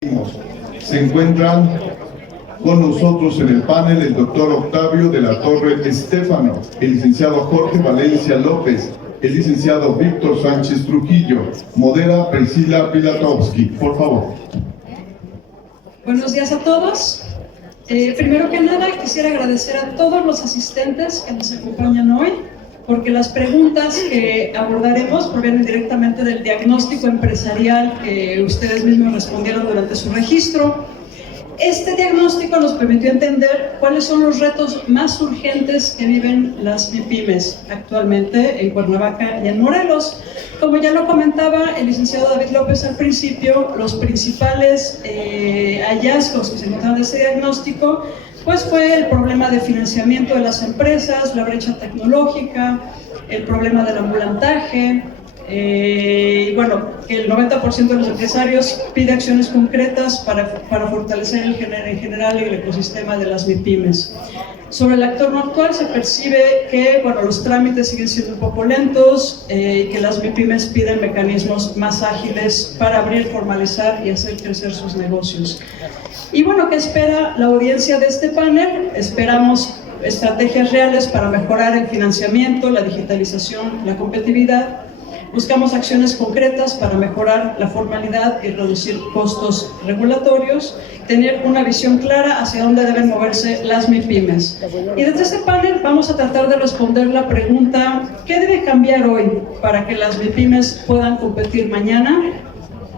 Se encuentran con nosotros en el panel el doctor Octavio de la Torre Estéfano, el licenciado Jorge Valencia López, el licenciado Víctor Sánchez Trujillo. Modera Priscila Pilatowski, por favor. Buenos días a todos. Primero que nada quisiera agradecer a todos los asistentes que nos acompañan hoy, porque las preguntas que abordaremos provienen directamente del diagnóstico empresarial que ustedes mismos respondieron durante su registro. Este diagnóstico nos permitió entender cuáles son los retos más urgentes que viven las MIPYMES actualmente en Cuernavaca y en Morelos. Como ya lo comentaba el licenciado David López al principio, los principales hallazgos que se encontraron en ese diagnóstico pues fue el problema de financiamiento de las empresas, la brecha tecnológica, el problema del ambulantaje, y bueno, el 90% de los empresarios pide acciones concretas para fortalecer en general el ecosistema de las MIPYMES. Sobre el entorno actual se percibe que bueno, los trámites siguen siendo un poco lentos y que las MIPYMES piden mecanismos más ágiles para abrir, formalizar y hacer crecer sus negocios. Y bueno, ¿qué espera la audiencia de este panel? Esperamos estrategias reales para mejorar el financiamiento, la digitalización, la competitividad. Buscamos acciones concretas para mejorar la formalidad y reducir costos regulatorios, tener una visión clara hacia dónde deben moverse las MIPYMES. Y desde este panel vamos a tratar de responder la pregunta: ¿qué debe cambiar hoy para que las MIPYMES puedan competir mañana?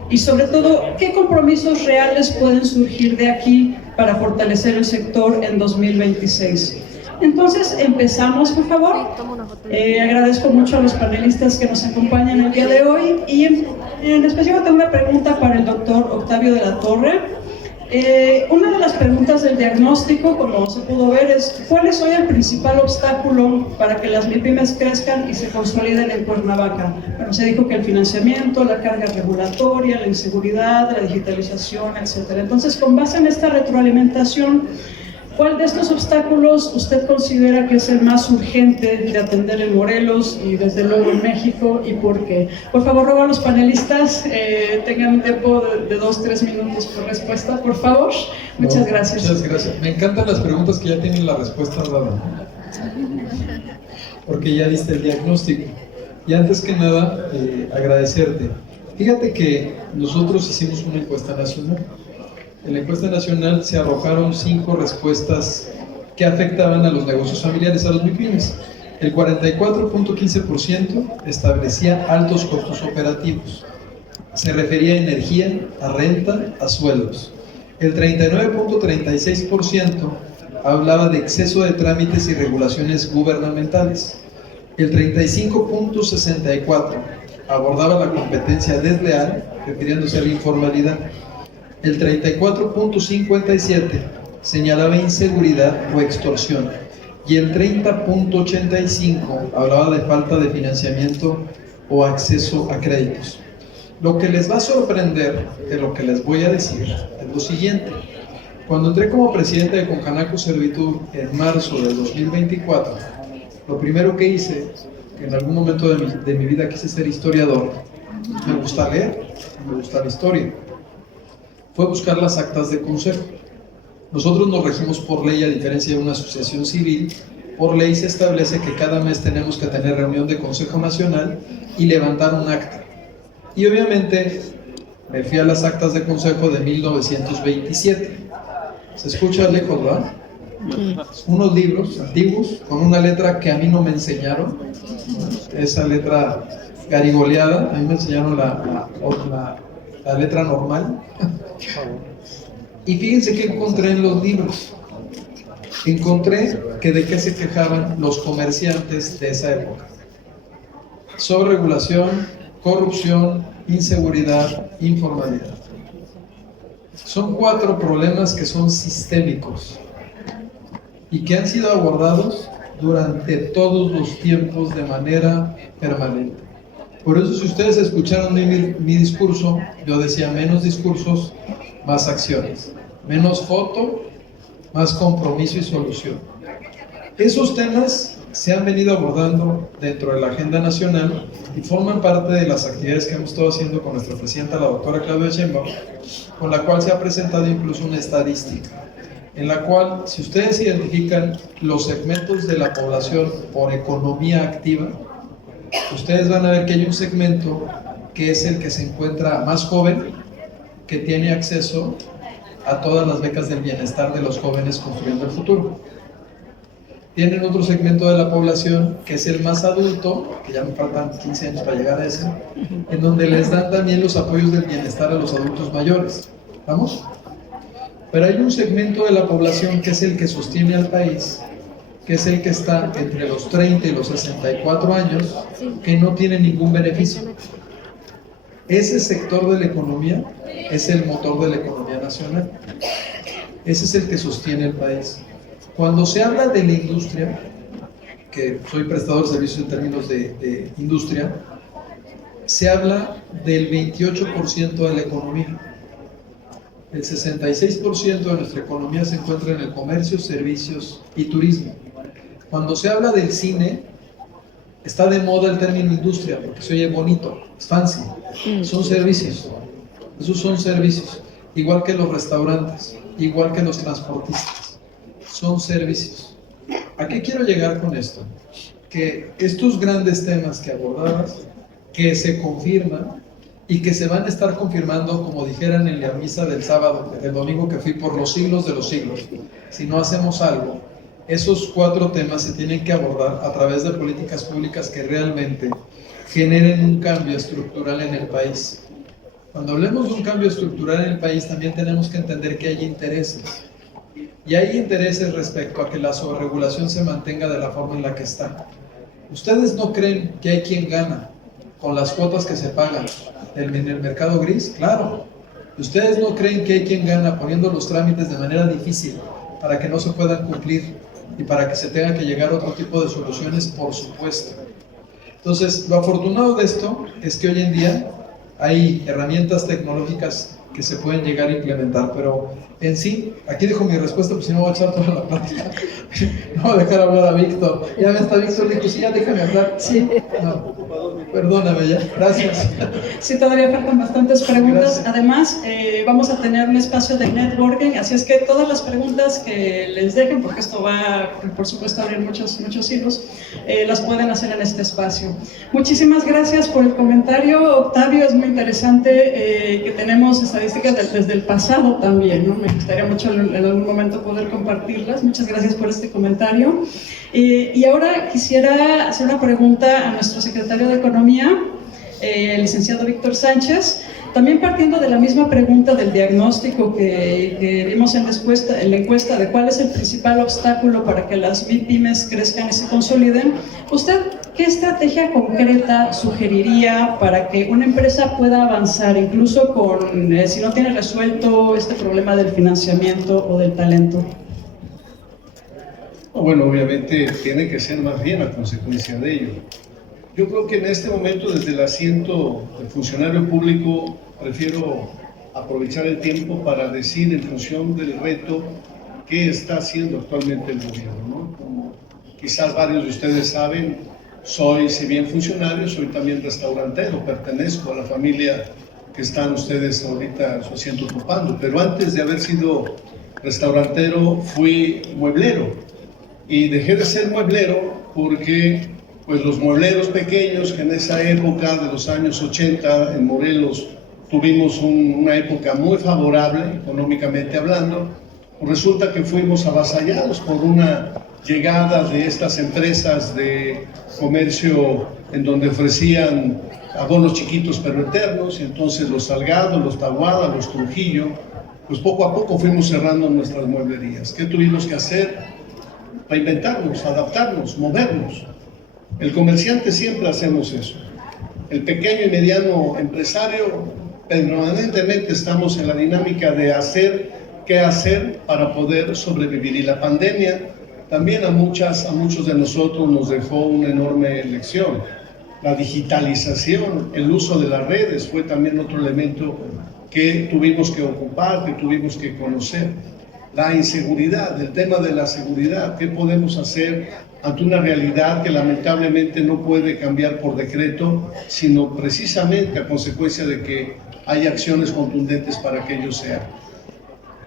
Y sobre todo, ¿qué compromisos reales pueden surgir de aquí para fortalecer el sector en 2026? Entonces, empezamos, por favor. Agradezco mucho a los panelistas que nos acompañan el día de hoy y en especial tengo una pregunta para el doctor Octavio de la Torre. Una de las preguntas del diagnóstico, como se pudo ver, es ¿cuál es hoy el principal obstáculo para que las MIPYMES crezcan y se consoliden en Cuernavaca? Bueno, se dijo que el financiamiento, la carga regulatoria, la inseguridad, la digitalización, etc. Entonces, con base en esta retroalimentación, ¿cuál de estos obstáculos usted considera que es el más urgente de atender en Morelos y desde luego en México y por qué? Por favor, ruego a los panelistas tengan un tiempo de 2-3 minutos por respuesta, por favor. Muchas gracias. Muchas gracias. Me encantan las preguntas que ya tienen la respuesta dada, porque ya diste el diagnóstico. Y antes que nada, agradecerte. Fíjate que nosotros hicimos una encuesta nacional. En la encuesta nacional se arrojaron 5 respuestas que afectaban a los negocios familiares, a los MIPYMES. El 44.15% establecía altos costos operativos. Se refería a energía, a renta, a sueldos. El 39.36% hablaba de exceso de trámites y regulaciones gubernamentales. El 35.64% abordaba la competencia desleal, refiriéndose a la informalidad. El 34.57 señalaba inseguridad o extorsión y el 30.85 hablaba de falta de financiamiento o acceso a créditos. Lo que les va a sorprender de lo que les voy a decir es lo siguiente. Cuando entré como presidente de Concanaco Servitud en marzo del 2024, lo primero que hice, que en algún momento de mi vida quise ser historiador, me gusta leer, me gusta la historia, fue buscar las actas de consejo. Nosotros nos regimos por ley, a diferencia de una asociación civil. Por ley se establece que cada mes tenemos que tener reunión de Consejo Nacional y levantar un acta. Y obviamente me fui a las actas de consejo de 1927. Se escucha lejos, ¿verdad? Unos libros antiguos con una letra que a mí no me enseñaron, esa letra garigoleada. A mí me enseñaron la letra normal. Y fíjense que encontré en los libros. Encontré que de qué se quejaban los comerciantes de esa época: sobreregulación, corrupción, inseguridad, informalidad. Son 4 problemas que son sistémicos y que han sido abordados durante todos los tiempos de manera permanente. Por eso, si ustedes escucharon mi discurso, yo decía menos discursos, más acciones, menos foto, más compromiso y solución. Esos temas se han venido abordando dentro de la agenda nacional y forman parte de las actividades que hemos estado haciendo con nuestra presidenta, la doctora Claudia Sheinbaum, con la cual se ha presentado incluso una estadística, en la cual, si ustedes identifican los segmentos de la población por economía activa, ustedes van a ver que hay un segmento que es el que se encuentra más joven, que tiene acceso a todas las becas del bienestar de los jóvenes construyendo el futuro. Tienen otro segmento de la población que es el más adulto, que ya me faltan 15 años para llegar a ese, en donde les dan también los apoyos del bienestar a los adultos mayores. ¿Vamos? Pero hay un segmento de la población que es el que sostiene al país, que es el que está entre los 30 y los 64 años, que no tiene ningún beneficio. Ese sector de la economía es el motor de la economía nacional. Ese es el que sostiene el país. Cuando se habla de la industria, que soy prestador de servicios en términos de industria, se habla del 28% de la economía. El 66% de nuestra economía se encuentra en el comercio, servicios y turismo. Cuando se habla del cine, está de moda el término industria porque se oye bonito, es fancy. Son servicios. Esos son servicios. Igual que los restaurantes, igual que los transportistas. Son servicios. ¿A qué quiero llegar con esto? Que estos grandes temas que abordabas, que se confirman y que se van a estar confirmando, como dijeran en la misa del sábado, del domingo que fui, por los siglos de los siglos. Si no hacemos algo, esos 4 temas se tienen que abordar a través de políticas públicas que realmente generen un cambio estructural en el país. Cuando hablemos de un cambio estructural en el país, también tenemos que entender que hay intereses. Y hay intereses respecto a que la sobreregulación se mantenga de la forma en la que está. ¿Ustedes no creen que hay quien gana con las cuotas que se pagan en el mercado gris? Claro. ¿Ustedes no creen que hay quien gana poniendo los trámites de manera difícil para que no se puedan cumplir y para que se tenga que llegar a otro tipo de soluciones? Por supuesto. Entonces, lo afortunado de esto es que hoy en día hay herramientas tecnológicas que se pueden llegar a implementar, pero en sí, aquí dejo mi respuesta, pues si no voy a echar toda la plática. No voy a dejar hablar a Víctor. Ya me está Víctor, dijo, sí, ya déjame hablar. Sí. No, perdóname ya, gracias. Sí, todavía faltan bastantes preguntas. Gracias. Además, vamos a tener un espacio de networking, así es que todas las preguntas que les dejen, porque esto va, por supuesto, a abrir muchos hilos, las pueden hacer en este espacio. Muchísimas gracias por el comentario, Octavio. Es muy interesante que tenemos estadísticas desde el pasado también, ¿no? Me gustaría mucho en algún momento poder compartirlas. Muchas gracias por este comentario. Y ahora quisiera hacer una pregunta a nuestro secretario de Economía, el licenciado Víctor Sánchez, también partiendo de la misma pregunta del diagnóstico que vimos en la encuesta de cuál es el principal obstáculo para que las MIPYMES crezcan y se consoliden. ¿Usted qué estrategia concreta sugeriría para que una empresa pueda avanzar, incluso si no tiene resuelto este problema del financiamiento o del talento? Bueno, obviamente tiene que ser más bien a consecuencia de ello. Yo creo que en este momento, desde el asiento del funcionario público, prefiero aprovechar el tiempo para decir, en función del reto, qué está haciendo actualmente el gobierno, ¿no? Como quizás varios de ustedes saben, si bien funcionario, soy también restaurantero, pertenezco a la familia que están ustedes ahorita en su asiento ocupando, pero antes de haber sido restaurantero fui mueblero, y dejé de ser mueblero porque pues los muebleros pequeños, que en esa época de los años 80 en Morelos tuvimos una época muy favorable económicamente hablando, pues resulta que fuimos avasallados por una llegada de estas empresas de comercio en donde ofrecían abonos chiquitos pero eternos, y entonces los Salgado, los Taboada, los Trujillo, pues poco a poco fuimos cerrando nuestras mueblerías. ¿Qué tuvimos que hacer? Reinventarnos, adaptarnos, movernos. El comerciante siempre hacemos eso. El pequeño y mediano empresario permanentemente estamos en la dinámica de qué hacer para poder sobrevivir. Y la pandemia también a muchos de nosotros nos dejó una enorme lección. La digitalización, el uso de las redes fue también otro elemento que tuvimos que ocupar, que tuvimos que conocer. La inseguridad, el tema de la seguridad, qué podemos hacer ante una realidad que lamentablemente no puede cambiar por decreto, sino precisamente a consecuencia de que hay acciones contundentes para que ello sea.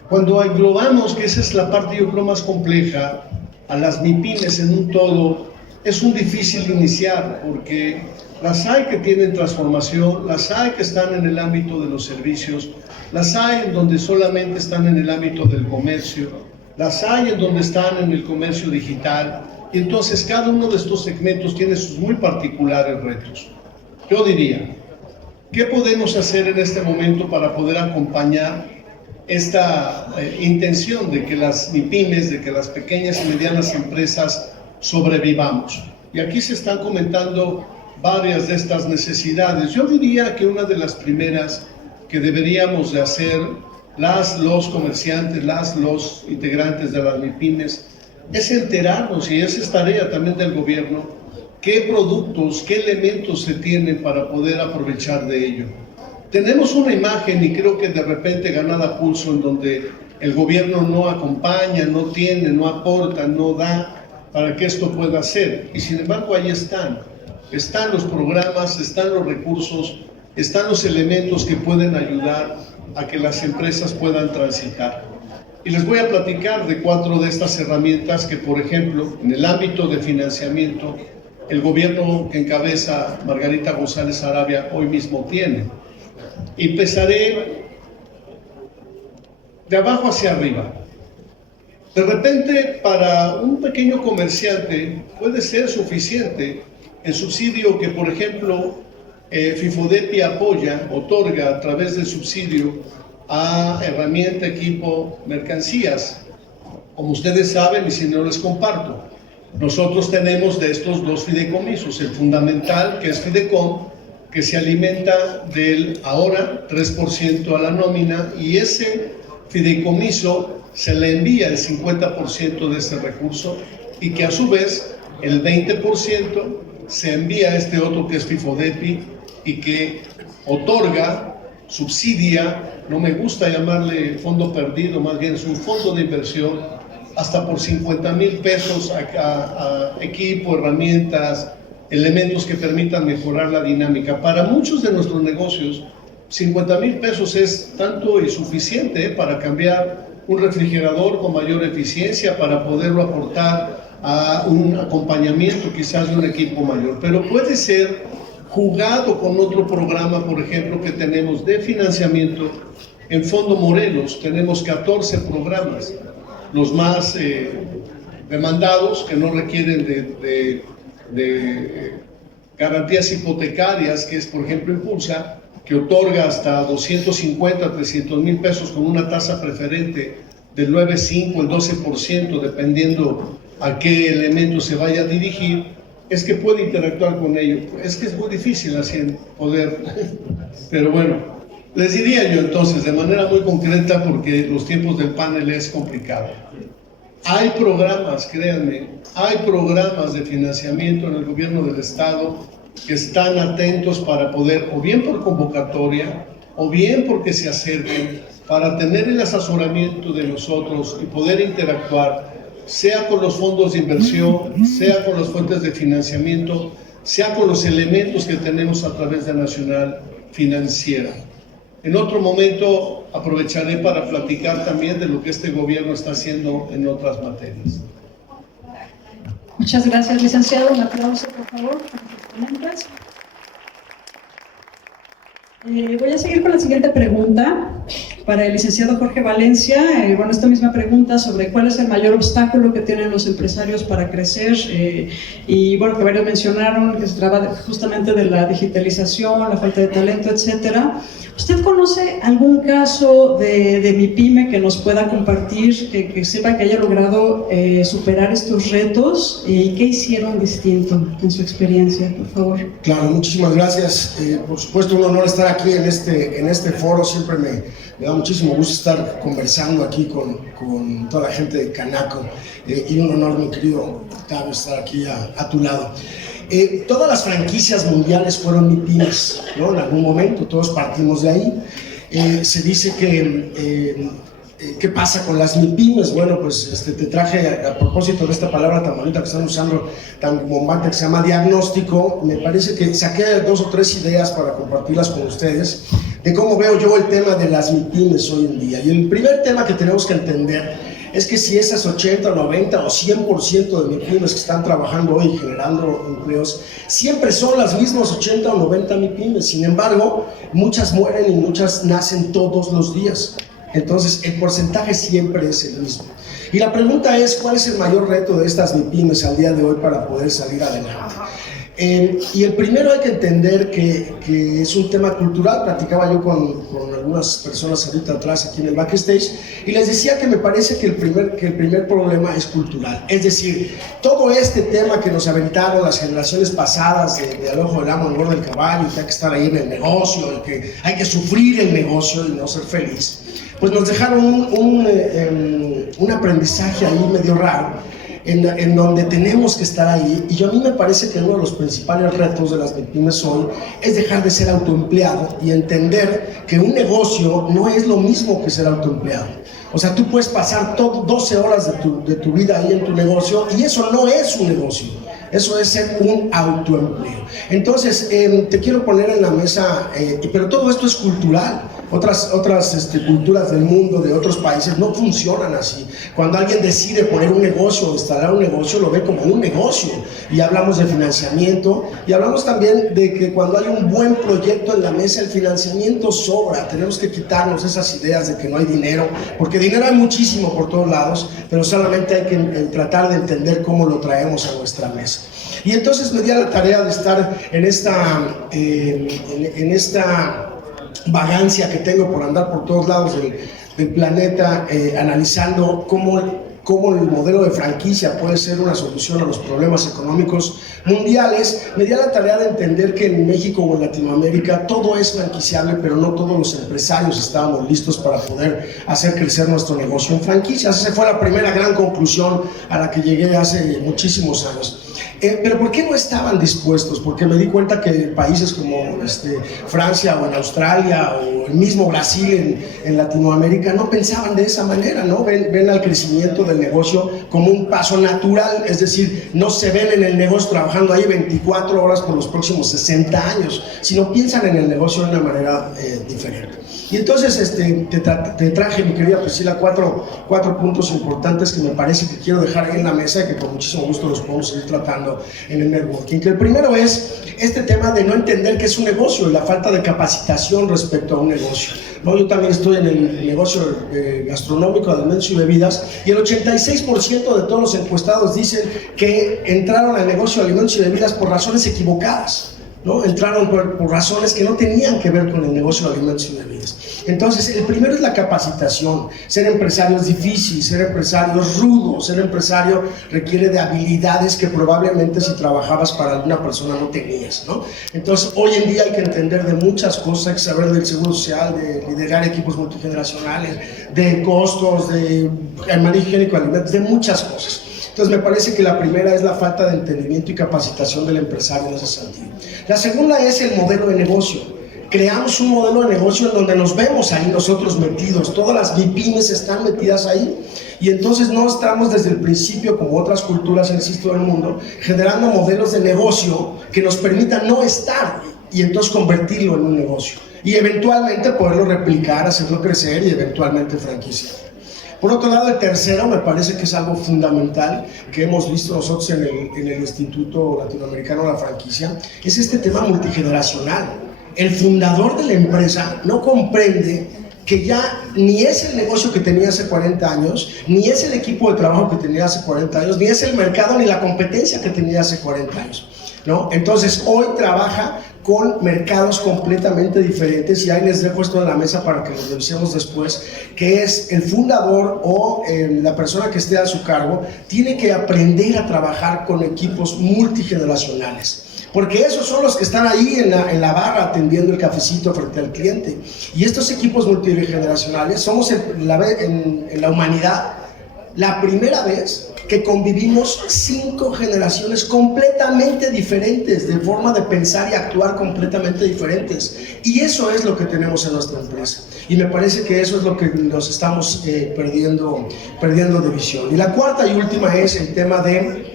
Cuando englobamos, que esa es la parte yo creo más compleja, a las MIPYMES en un todo, es un difícil iniciar, porque las hay que tienen transformación, las hay que están en el ámbito de los servicios, las hay en donde solamente están en el ámbito del comercio, las hay en donde están en el comercio digital, y entonces cada uno de estos segmentos tiene sus muy particulares retos. Yo diría, ¿qué podemos hacer en este momento para poder acompañar esta intención de que las MIPYMES, de que las pequeñas y medianas empresas sobrevivamos? Y aquí se están comentando varias de estas necesidades. Yo diría que una de las primeras que deberíamos de hacer los comerciantes, los integrantes de las MIPYMES, es enterarnos, y esa es tarea también del gobierno, qué productos, qué elementos se tienen para poder aprovechar de ello. Tenemos una imagen, y creo que de repente ganada a pulso, en donde el gobierno no acompaña, no tiene, no aporta, no da para que esto pueda ser. Y sin embargo ahí están los programas, están los recursos, están los elementos que pueden ayudar a que las empresas puedan transitar. Y les voy a platicar de 4 de estas herramientas que, por ejemplo, en el ámbito de financiamiento, el gobierno que encabeza Margarita González Arabia hoy mismo tiene. Empezaré de abajo hacia arriba. De repente, para un pequeño comerciante puede ser suficiente el subsidio que, por ejemplo, FIFODEPI otorga a través del subsidio a herramienta, equipo, mercancías. Como ustedes saben, y si no les comparto, nosotros tenemos de estos 2 fideicomisos, el fundamental, que es Fidecom, que se alimenta del ahora 3% a la nómina, y ese fideicomiso se le envía el 50% de ese recurso, y que a su vez el 20% se envía a este otro que es FIFODEPI, y que otorga, subsidia, no me gusta llamarle fondo perdido, más bien es un fondo de inversión, hasta por 50,000 pesos a equipo, herramientas, elementos que permitan mejorar la dinámica. Para muchos de nuestros negocios, 50,000 pesos es tanto y suficiente para cambiar un refrigerador con mayor eficiencia, para poderlo aportar a un acompañamiento quizás de un equipo mayor. Pero puede ser jugado con otro programa, por ejemplo, que tenemos de financiamiento. En Fondo Morelos tenemos 14 programas, los más demandados, que no requieren de garantías hipotecarias, que es, por ejemplo, Impulsa, que otorga hasta 250, 300,000 pesos con una tasa preferente del 9,5, el 12%, dependiendo a qué elemento se vaya a dirigir. Es que puede interactuar con ello. Es que es muy difícil así poder, pero bueno, les diría yo entonces de manera muy concreta, porque los tiempos del panel es complicado. Hay programas, créanme, hay programas de financiamiento en el gobierno del estado que están atentos para poder, o bien por convocatoria, o bien porque se acerquen, para tener el asesoramiento de nosotros y poder interactuar, sea con los fondos de inversión, sea con las fuentes de financiamiento, sea con los elementos que tenemos a través de Nacional Financiera. En otro momento aprovecharé para platicar también de lo que este gobierno está haciendo en otras materias. Muchas gracias, licenciado. Un aplauso, por favor, para sus ponentes. Voy a seguir con la siguiente pregunta para el licenciado Jorge Valencia. Bueno, esta misma pregunta sobre cuál es el mayor obstáculo que tienen los empresarios para crecer, y bueno, que varios mencionaron que se trata justamente de la digitalización, la falta de talento, etcétera. ¿Usted conoce algún caso de MIPYME que nos pueda compartir, que sepa que haya logrado superar estos retos, y qué hicieron distinto en su experiencia, por favor? Claro, muchísimas gracias. Por supuesto, un honor estar aquí en este foro. Siempre me da muchísimo gusto estar conversando aquí con toda la gente de Canaco, y un honor, mi querido Octavio, estar aquí a tu lado. Todas las franquicias mundiales fueron MIPYMES, ¿no? En algún momento todos partimos de ahí. Se dice que ¿Qué pasa con las MIPYMES? Bueno, pues te traje a propósito de esta palabra tan bonita que están usando, tan bombante, que se llama diagnóstico. Me parece que saqué 2 o 3 ideas para compartirlas con ustedes de cómo veo yo el tema de las MIPYMES hoy en día. Y el primer tema que tenemos que entender es que si esas 80, 90 o 100% de MIPYMES que están trabajando hoy y generando empleos, siempre son las mismas 80 o 90 MIPYMES. Sin embargo, muchas mueren y muchas nacen todos los días. Entonces, el porcentaje siempre es el mismo. Y la pregunta es, ¿cuál es el mayor reto de estas MIPYMES al día de hoy para poder salir adelante? Y el primero hay que entender que es un tema cultural. Platicaba yo con algunas personas ahorita atrás aquí en el backstage y les decía que me parece que el primer problema es cultural. Es decir, todo este tema que nos aventaron las generaciones pasadas de al ojo del amo, al gordo del caballo, que hay que estar ahí en el negocio, y que hay que sufrir el negocio y no ser feliz, pues nos dejaron un aprendizaje ahí medio raro, en donde tenemos que estar ahí. Y a mí me parece que uno de los principales retos de las MIPYMES hoy es dejar de ser autoempleado y entender que un negocio no es lo mismo que ser autoempleado. O sea, tú puedes pasar 12 horas de tu vida ahí en tu negocio y eso no es un negocio. Eso es ser un autoempleo. Entonces, te quiero poner en la mesa, pero todo esto es cultural. Otras culturas del mundo, de otros países, no funcionan así. Cuando alguien decide poner un negocio o instalar un negocio, lo ve como un negocio. Y hablamos de financiamiento, y hablamos también de que cuando hay un buen proyecto en la mesa, el financiamiento sobra. Tenemos que quitarnos esas ideas de que no hay dinero, porque dinero hay muchísimo por todos lados, pero solamente hay que tratar de entender cómo lo traemos a nuestra mesa. Y entonces me di a la tarea de estar en esta vagancia que tengo por andar por todos lados del planeta, analizando cómo el modelo de franquicia puede ser una solución a los problemas económicos mundiales. Me di a la tarea de entender que en México o en Latinoamérica todo es franquiciable, pero no todos los empresarios estábamos listos para poder hacer crecer nuestro negocio en franquicias. Esa fue la primera gran conclusión a la que llegué hace muchísimos años. Pero ¿por qué no estaban dispuestos? Porque me di cuenta que países como Francia o en Australia o el mismo Brasil en Latinoamérica no pensaban de esa manera, ¿no? Ven al crecimiento del negocio como un paso natural, es decir, no se ven en el negocio trabajando ahí 24 horas por los próximos 60 años, sino piensan en el negocio de una manera diferente. Y entonces te traje, mi querida Priscila, cuatro puntos importantes que me parece que quiero dejar ahí en la mesa y que con muchísimo gusto los podemos seguir tratando en el networking. Que el primero es este tema de no entender que es un negocio y la falta de capacitación respecto a un negocio, ¿no? Yo también estoy en el negocio gastronómico de alimentos y bebidas y el 86% de todos los encuestados dicen que entraron al negocio de alimentos y bebidas por razones equivocadas, ¿no? Entraron por razones que no tenían que ver con el negocio de alimentos y bebidas. Entonces, el primero es la capacitación. Ser empresario es difícil, ser empresario es rudo, ser empresario requiere de habilidades que probablemente si trabajabas para alguna persona no tenías, ¿no? Entonces, hoy en día hay que entender de muchas cosas, hay que saber del seguro social, de liderar equipos multigeneracionales, de costos, de manejo higiénico de alimentos, de muchas cosas. Entonces me parece que la primera es la falta de entendimiento y capacitación del empresario en ese sentido. La segunda es el modelo de negocio. Creamos un modelo de negocio en donde nos vemos ahí nosotros metidos, todas las MIPYMES están metidas ahí y entonces no estamos desde el principio, como otras culturas, insisto, del mundo, generando modelos de negocio que nos permitan no estar y entonces convertirlo en un negocio y eventualmente poderlo replicar, hacerlo crecer y eventualmente franquiciar. Por otro lado, el tercero me parece que es algo fundamental que hemos visto nosotros en el Instituto Latinoamericano de la Franquicia, es este tema multigeneracional. El fundador de la empresa no comprende que ya ni es el negocio que tenía hace 40 años, ni es el equipo de trabajo que tenía hace 40 años, ni es el mercado ni la competencia que tenía hace 40 años, ¿no? Entonces, hoy trabaja con mercados completamente diferentes y ahí les dejo esto en la mesa para que lo revisemos después, que es el fundador o la persona que esté a su cargo tiene que aprender a trabajar con equipos multigeneracionales. Porque esos son los que están ahí en la barra atendiendo el cafecito frente al cliente. Y estos equipos multigeneracionales somos en la humanidad la primera vez que convivimos 5 generaciones completamente diferentes, de forma de pensar y actuar completamente diferentes. Y eso es lo que tenemos en nuestra empresa. Y me parece que eso es lo que nos estamos perdiendo de visión. Y la cuarta y última es el tema de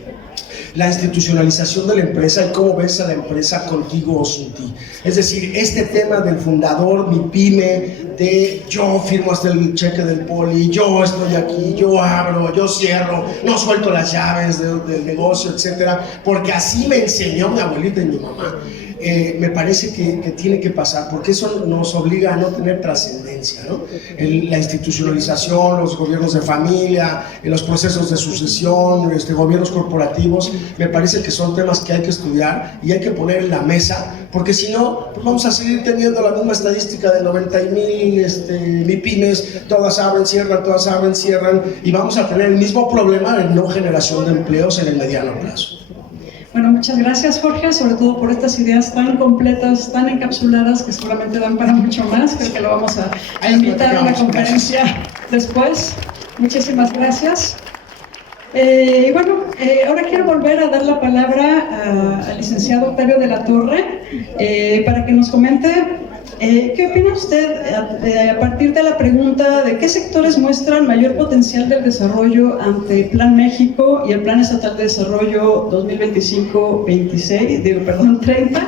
la institucionalización de la empresa y cómo ves a la empresa contigo o sin ti. Es decir, este tema del fundador, mi pyme, de yo firmo hasta el cheque del poli, yo estoy aquí, yo abro, yo cierro, no suelto las llaves del negocio, etcétera, porque así me enseñó mi abuelita y mi mamá. Me parece que tiene que pasar, porque eso nos obliga a no tener trascendencia, ¿no? La institucionalización, los gobiernos de familia, los procesos de sucesión, gobiernos corporativos, me parece que son temas que hay que estudiar y hay que poner en la mesa, porque si no, pues vamos a seguir teniendo la misma estadística de 90,000 MIPYMES, todas abren, cierran, y vamos a tener el mismo problema de no generación de empleos en el mediano plazo. Bueno, muchas gracias, Jorge, sobre todo por estas ideas tan completas, tan encapsuladas, que seguramente dan para mucho más. Creo que lo vamos a invitar a una conferencia después. Muchísimas gracias. Y bueno, ahora quiero volver a dar la palabra al licenciado Octavio de la Torre para que nos comente ¿qué opina usted a partir de la pregunta de qué sectores muestran mayor potencial del desarrollo ante el Plan México y el Plan Estatal de Desarrollo 2025-30?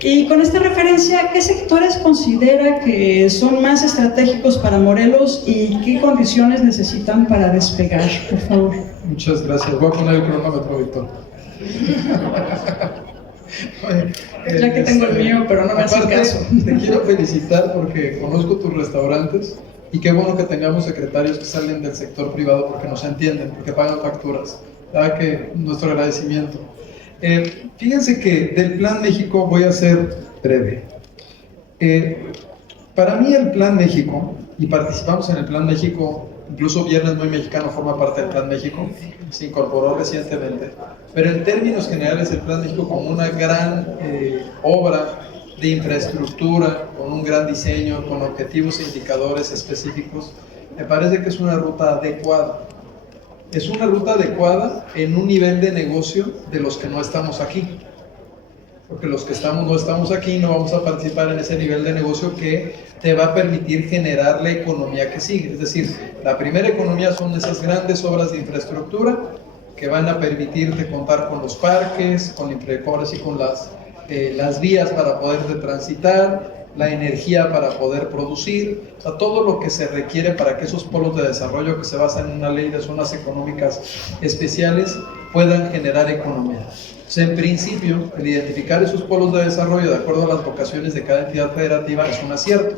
Y con esta referencia, ¿qué sectores considera que son más estratégicos para Morelos y qué condiciones necesitan para despegar, por favor? Muchas gracias. Voy a poner el cronómetro, Víctor. Ya que tengo el mío, pero no me hace caso. Te quiero felicitar porque conozco tus restaurantes y qué bueno que tengamos secretarios que salen del sector privado porque nos entienden, porque pagan facturas. ¿Verdad? Que nuestro agradecimiento. Fíjense que del Plan México voy a ser breve. Para mí el Plan México, y participamos en el Plan México, incluso Viernes Muy Mexicano forma parte del Plan México, se incorporó recientemente, pero en términos generales el Plan México como una gran obra de infraestructura, con un gran diseño, con objetivos e indicadores específicos, me parece que es una ruta adecuada. Es una ruta adecuada en un nivel de negocio de los que no estamos aquí. Porque los que no estamos aquí no vamos a participar en ese nivel de negocio que te va a permitir generar la economía que sigue. Es decir, la primera economía son esas grandes obras de infraestructura que van a permitirte contar con los parques, con las vías para poder transitar, la energía para poder producir, o sea, todo lo que se requiere para que esos polos de desarrollo que se basan en una ley de zonas económicas especiales puedan generar economía. O sea, en principio, el identificar esos polos de desarrollo de acuerdo a las vocaciones de cada entidad federativa es un acierto.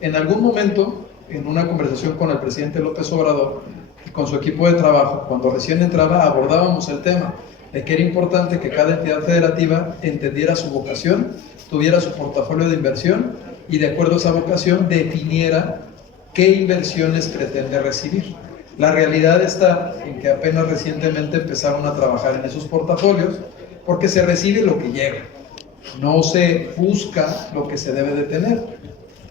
En algún momento, en una conversación con el presidente López Obrador y con su equipo de trabajo, cuando recién entraba, abordábamos el tema de que era importante que cada entidad federativa entendiera su vocación, tuviera su portafolio de inversión y de acuerdo a esa vocación definiera qué inversiones pretende recibir. La realidad está en que apenas recientemente empezaron a trabajar en esos portafolios porque se recibe lo que llega, no se busca lo que se debe de tener,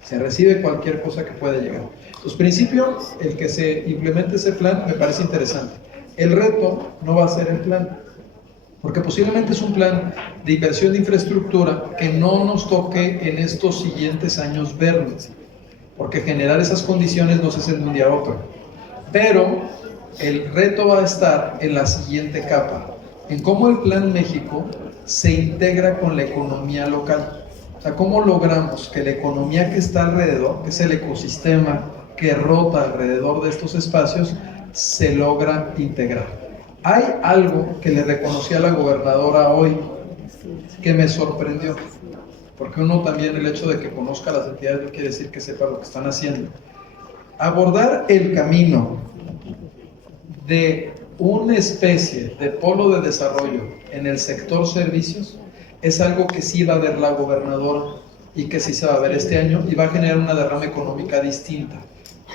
se recibe cualquier cosa que pueda llegar. Entonces, principio, el que se implemente ese plan me parece interesante. El reto no va a ser el plan, porque posiblemente es un plan de inversión de infraestructura que no nos toque en estos siguientes años verlos, porque generar esas condiciones no se hace de un día a otro. Pero el reto va a estar en la siguiente capa, en cómo el Plan México se integra con la economía local. O sea, cómo logramos que la economía que está alrededor, que es el ecosistema que rota alrededor de estos espacios, se logra integrar. Hay algo que le reconocí a la gobernadora hoy que me sorprendió, porque uno también, el hecho de que conozca las entidades no quiere decir que sepa lo que están haciendo. Abordar el camino de una especie de polo de desarrollo en el sector servicios es algo que sí va a ver la gobernadora y que sí se va a ver este año y va a generar una derrama económica distinta.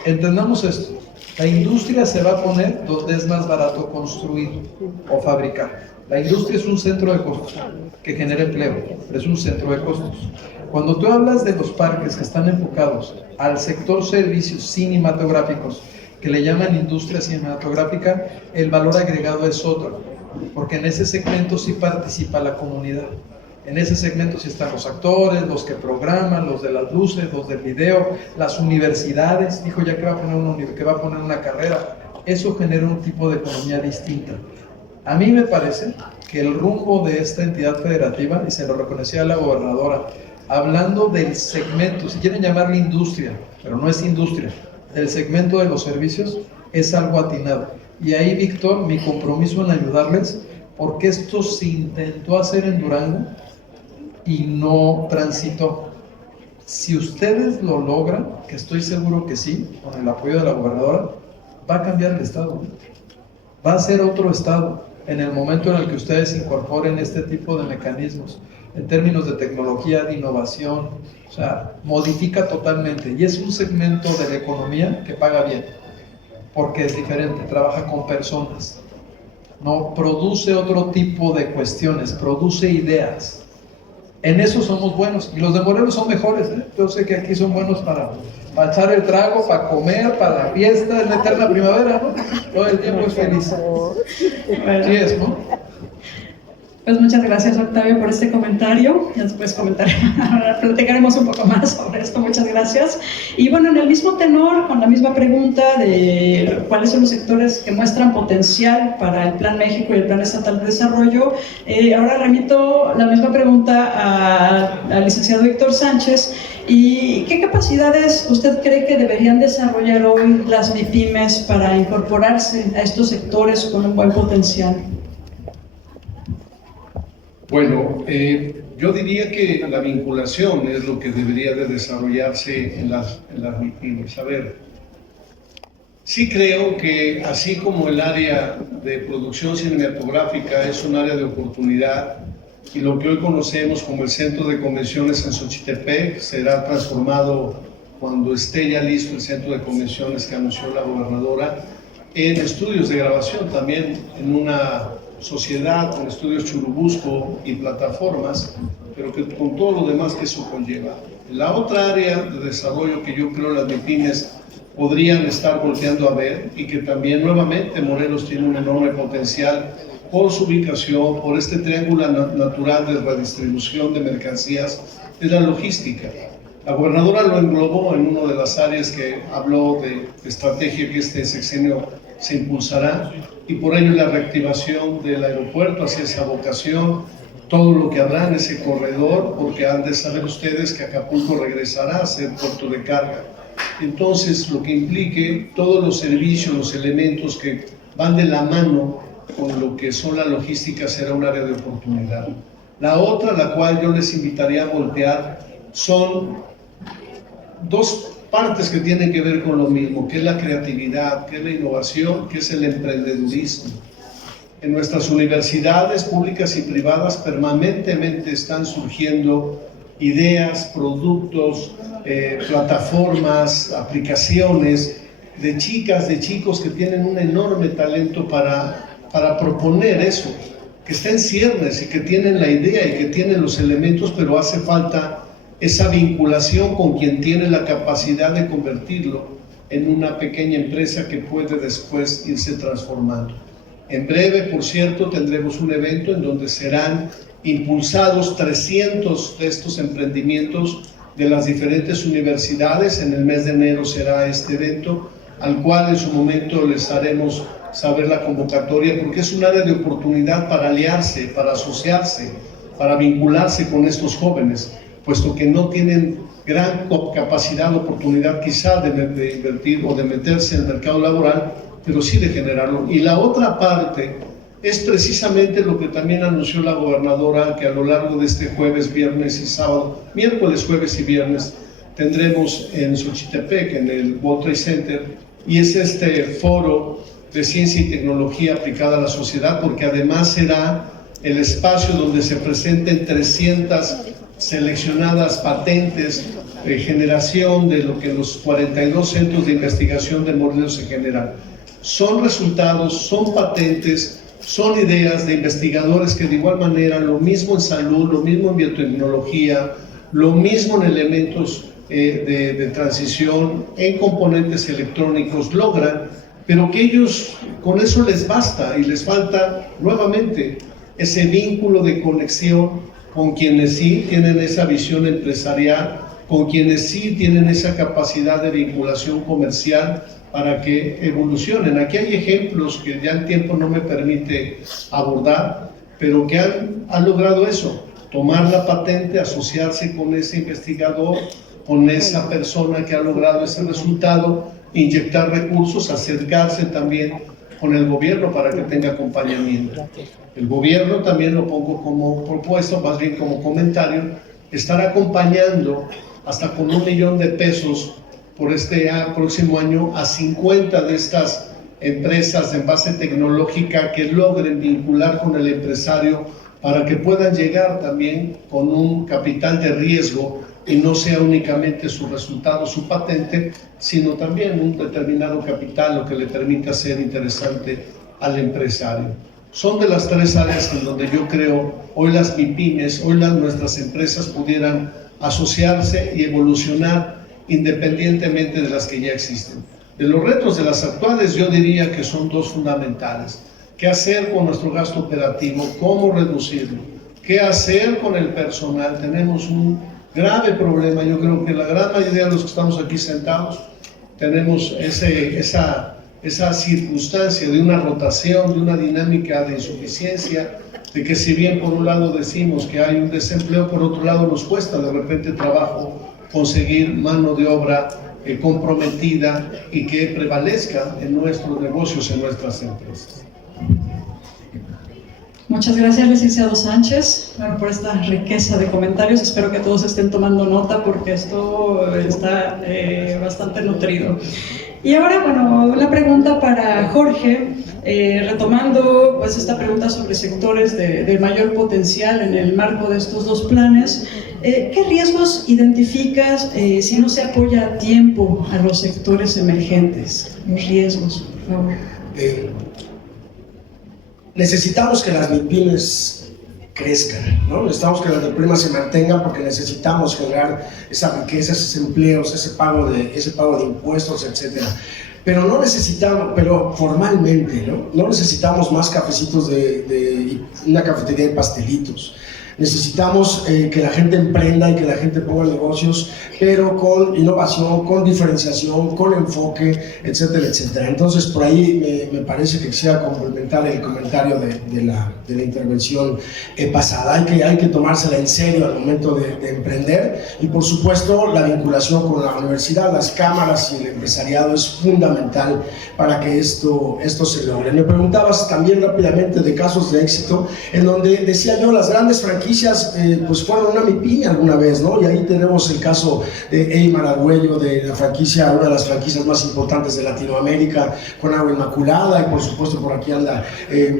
Entendamos esto. La industria se va a poner donde es más barato construir o fabricar. La industria es un centro de costos que genera empleo, pero es un centro de costos. Cuando tú hablas de los parques que están enfocados al sector servicios cinematográficos, que le llaman industria cinematográfica, el valor agregado es otro, porque en ese segmento sí participa la comunidad. En ese segmento sí están los actores, los que programan, los de las luces, los del video, las universidades. Dijo ya que va a poner una carrera. Eso genera un tipo de economía distinta. A mí me parece que el rumbo de esta entidad federativa, y se lo reconocía la gobernadora, hablando del segmento, si quieren llamarle industria, pero no es industria, del segmento de los servicios, es algo atinado. Y ahí, Víctor, mi compromiso en ayudarles, porque esto se intentó hacer en Durango y no transitó. Si ustedes lo logran, que estoy seguro que sí, con el apoyo de la gobernadora, va a cambiar el estado. Va a ser otro estado en el momento en el que ustedes incorporen este tipo de mecanismos, en términos de tecnología, de innovación, o sea, modifica totalmente. Y es un segmento de la economía que paga bien, porque es diferente, trabaja con personas, no produce otro tipo de cuestiones, produce ideas. En eso somos buenos, y los de Morelos son mejores, ¿eh? Yo sé que aquí son buenos para echar el trago, para comer, para la fiesta, es la eterna primavera, ¿no? Todo el tiempo es feliz. Sí es, ¿no? Pues muchas gracias, Octavio, por este comentario. Ya después platicaremos un poco más sobre esto. Muchas gracias. Y bueno, en el mismo tenor, con la misma pregunta de cuáles son los sectores que muestran potencial para el Plan México y el Plan Estatal de Desarrollo, ahora remito la misma pregunta al licenciado Víctor Sánchez. ¿Y qué capacidades usted cree que deberían desarrollar hoy las MIPYMES para incorporarse a estos sectores con un buen potencial? Bueno, yo diría que la vinculación es lo que debería de desarrollarse en las MIPYMES. A ver, sí creo que así como el área de producción cinematográfica es un área de oportunidad, y lo que hoy conocemos como el Centro de Convenciones en Xochitepec será transformado cuando esté ya listo el Centro de Convenciones que anunció la gobernadora, en estudios de grabación también, en una sociedad con estudios Churubusco y plataformas, pero que con todo lo demás que eso conlleva. La otra área de desarrollo que yo creo las MIPYMES podrían estar volteando a ver, y que también nuevamente Morelos tiene un enorme potencial por su ubicación, por este triángulo natural de redistribución de mercancías, es la logística. La gobernadora lo englobó en una de las áreas que habló de estrategia que este sexenio se impulsará, y por ello la reactivación del aeropuerto hacia esa vocación, todo lo que habrá en ese corredor, porque han de saber ustedes que Acapulco regresará a ser puerto de carga. Entonces, lo que implique todos los servicios, los elementos que van de la mano con lo que son la logística, será un área de oportunidad. La otra, la cual yo les invitaría a voltear, son dos partes que tienen que ver con lo mismo, que es la creatividad, que es la innovación, que es el emprendedurismo. En nuestras universidades públicas y privadas permanentemente están surgiendo ideas, productos, plataformas, aplicaciones de chicas, de chicos que tienen un enorme talento para proponer eso, que está en ciernes y que tienen la idea y que tienen los elementos, pero hace falta esa vinculación con quien tiene la capacidad de convertirlo en una pequeña empresa que puede después irse transformando. En breve, por cierto, tendremos un evento en donde serán impulsados 300 de estos emprendimientos de las diferentes universidades. En el mes de enero será este evento, al cual en su momento les haremos saber la convocatoria, porque es un área de oportunidad para aliarse, para asociarse, para vincularse con estos jóvenes, puesto que no tienen gran capacidad o oportunidad quizá de invertir o de meterse en el mercado laboral, pero sí de generarlo. Y la otra parte es precisamente lo que también anunció la gobernadora, que a lo largo de este jueves, viernes y sábado, miércoles, jueves y viernes, tendremos en Xochitepec, en el World Trade Center, y es este foro de ciencia y tecnología aplicada a la sociedad, porque además será el espacio donde se presenten 300 seleccionadas patentes de generación de lo que los 42 centros de investigación de Morelos se generan. Son resultados, son patentes, son ideas de investigadores que de igual manera, lo mismo en salud, lo mismo en biotecnología, lo mismo en elementos de transición en componentes electrónicos logran, pero que ellos con eso les basta y les falta nuevamente ese vínculo de conexión con quienes sí tienen esa visión empresarial, con quienes sí tienen esa capacidad de vinculación comercial para que evolucionen. Aquí hay ejemplos que ya el tiempo no me permite abordar, pero que han logrado eso, tomar la patente, asociarse con ese investigador, con esa persona que ha logrado ese resultado, inyectar recursos, acercarse también con el gobierno para que tenga acompañamiento. El gobierno, también lo pongo como propuesta, más bien como comentario, estar acompañando hasta con $1 millón de pesos por este próximo año a 50 de estas empresas en base tecnológica que logren vincular con el empresario para que puedan llegar también con un capital de riesgo y no sea únicamente su resultado, su patente, sino también un determinado capital, lo que le permita ser interesante al empresario. Son de las 3 áreas en donde yo creo hoy las MIPYMES, hoy nuestras empresas pudieran asociarse y evolucionar independientemente de las que ya existen. De los retos de las actuales, yo diría que son 2 fundamentales. ¿Qué hacer con nuestro gasto operativo? ¿Cómo reducirlo? ¿Qué hacer con el personal? Tenemos un grave problema. Yo creo que la gran mayoría de los que estamos aquí sentados tenemos esa circunstancia de una rotación, de una dinámica de insuficiencia, de que si bien por un lado decimos que hay un desempleo, por otro lado nos cuesta de repente trabajo conseguir mano de obra comprometida y que prevalezca en nuestros negocios, en nuestras empresas. Muchas gracias, licenciado Sánchez, por esta riqueza de comentarios. Espero que todos estén tomando nota porque esto está bastante nutrido. Y ahora, una pregunta para Jorge, retomando pues esta pregunta sobre sectores de mayor potencial en el marco de estos 2 planes. ¿Qué riesgos identificas si no se apoya a tiempo a los sectores emergentes? Los riesgos, por favor. Necesitamos que las MIPYMES crezcan, ¿no? Necesitamos que las MIPYMES se mantengan porque necesitamos generar esa riqueza, esos empleos, ese pago de impuestos, etcétera. Pero no necesitamos, pero formalmente, ¿no? No necesitamos más cafecitos de una cafetería de pastelitos. Necesitamos que la gente emprenda y que la gente ponga negocios, pero con innovación, con diferenciación, con enfoque, etcétera, etcétera. Entonces, por ahí me parece que quisiera complementar el comentario de la intervención pasada. Hay que tomársela en serio al momento de emprender y, por supuesto, la vinculación con la universidad, las cámaras y el empresariado es fundamental para que esto se logre. Me preguntabas también rápidamente de casos de éxito, en donde decía yo, las grandes franquicias pues fueron una MIPYME alguna vez, ¿no? Y ahí tenemos el caso de Eymar Argüello, de la franquicia, una de las franquicias más importantes de Latinoamérica, con Agua Inmaculada, y por supuesto por aquí anda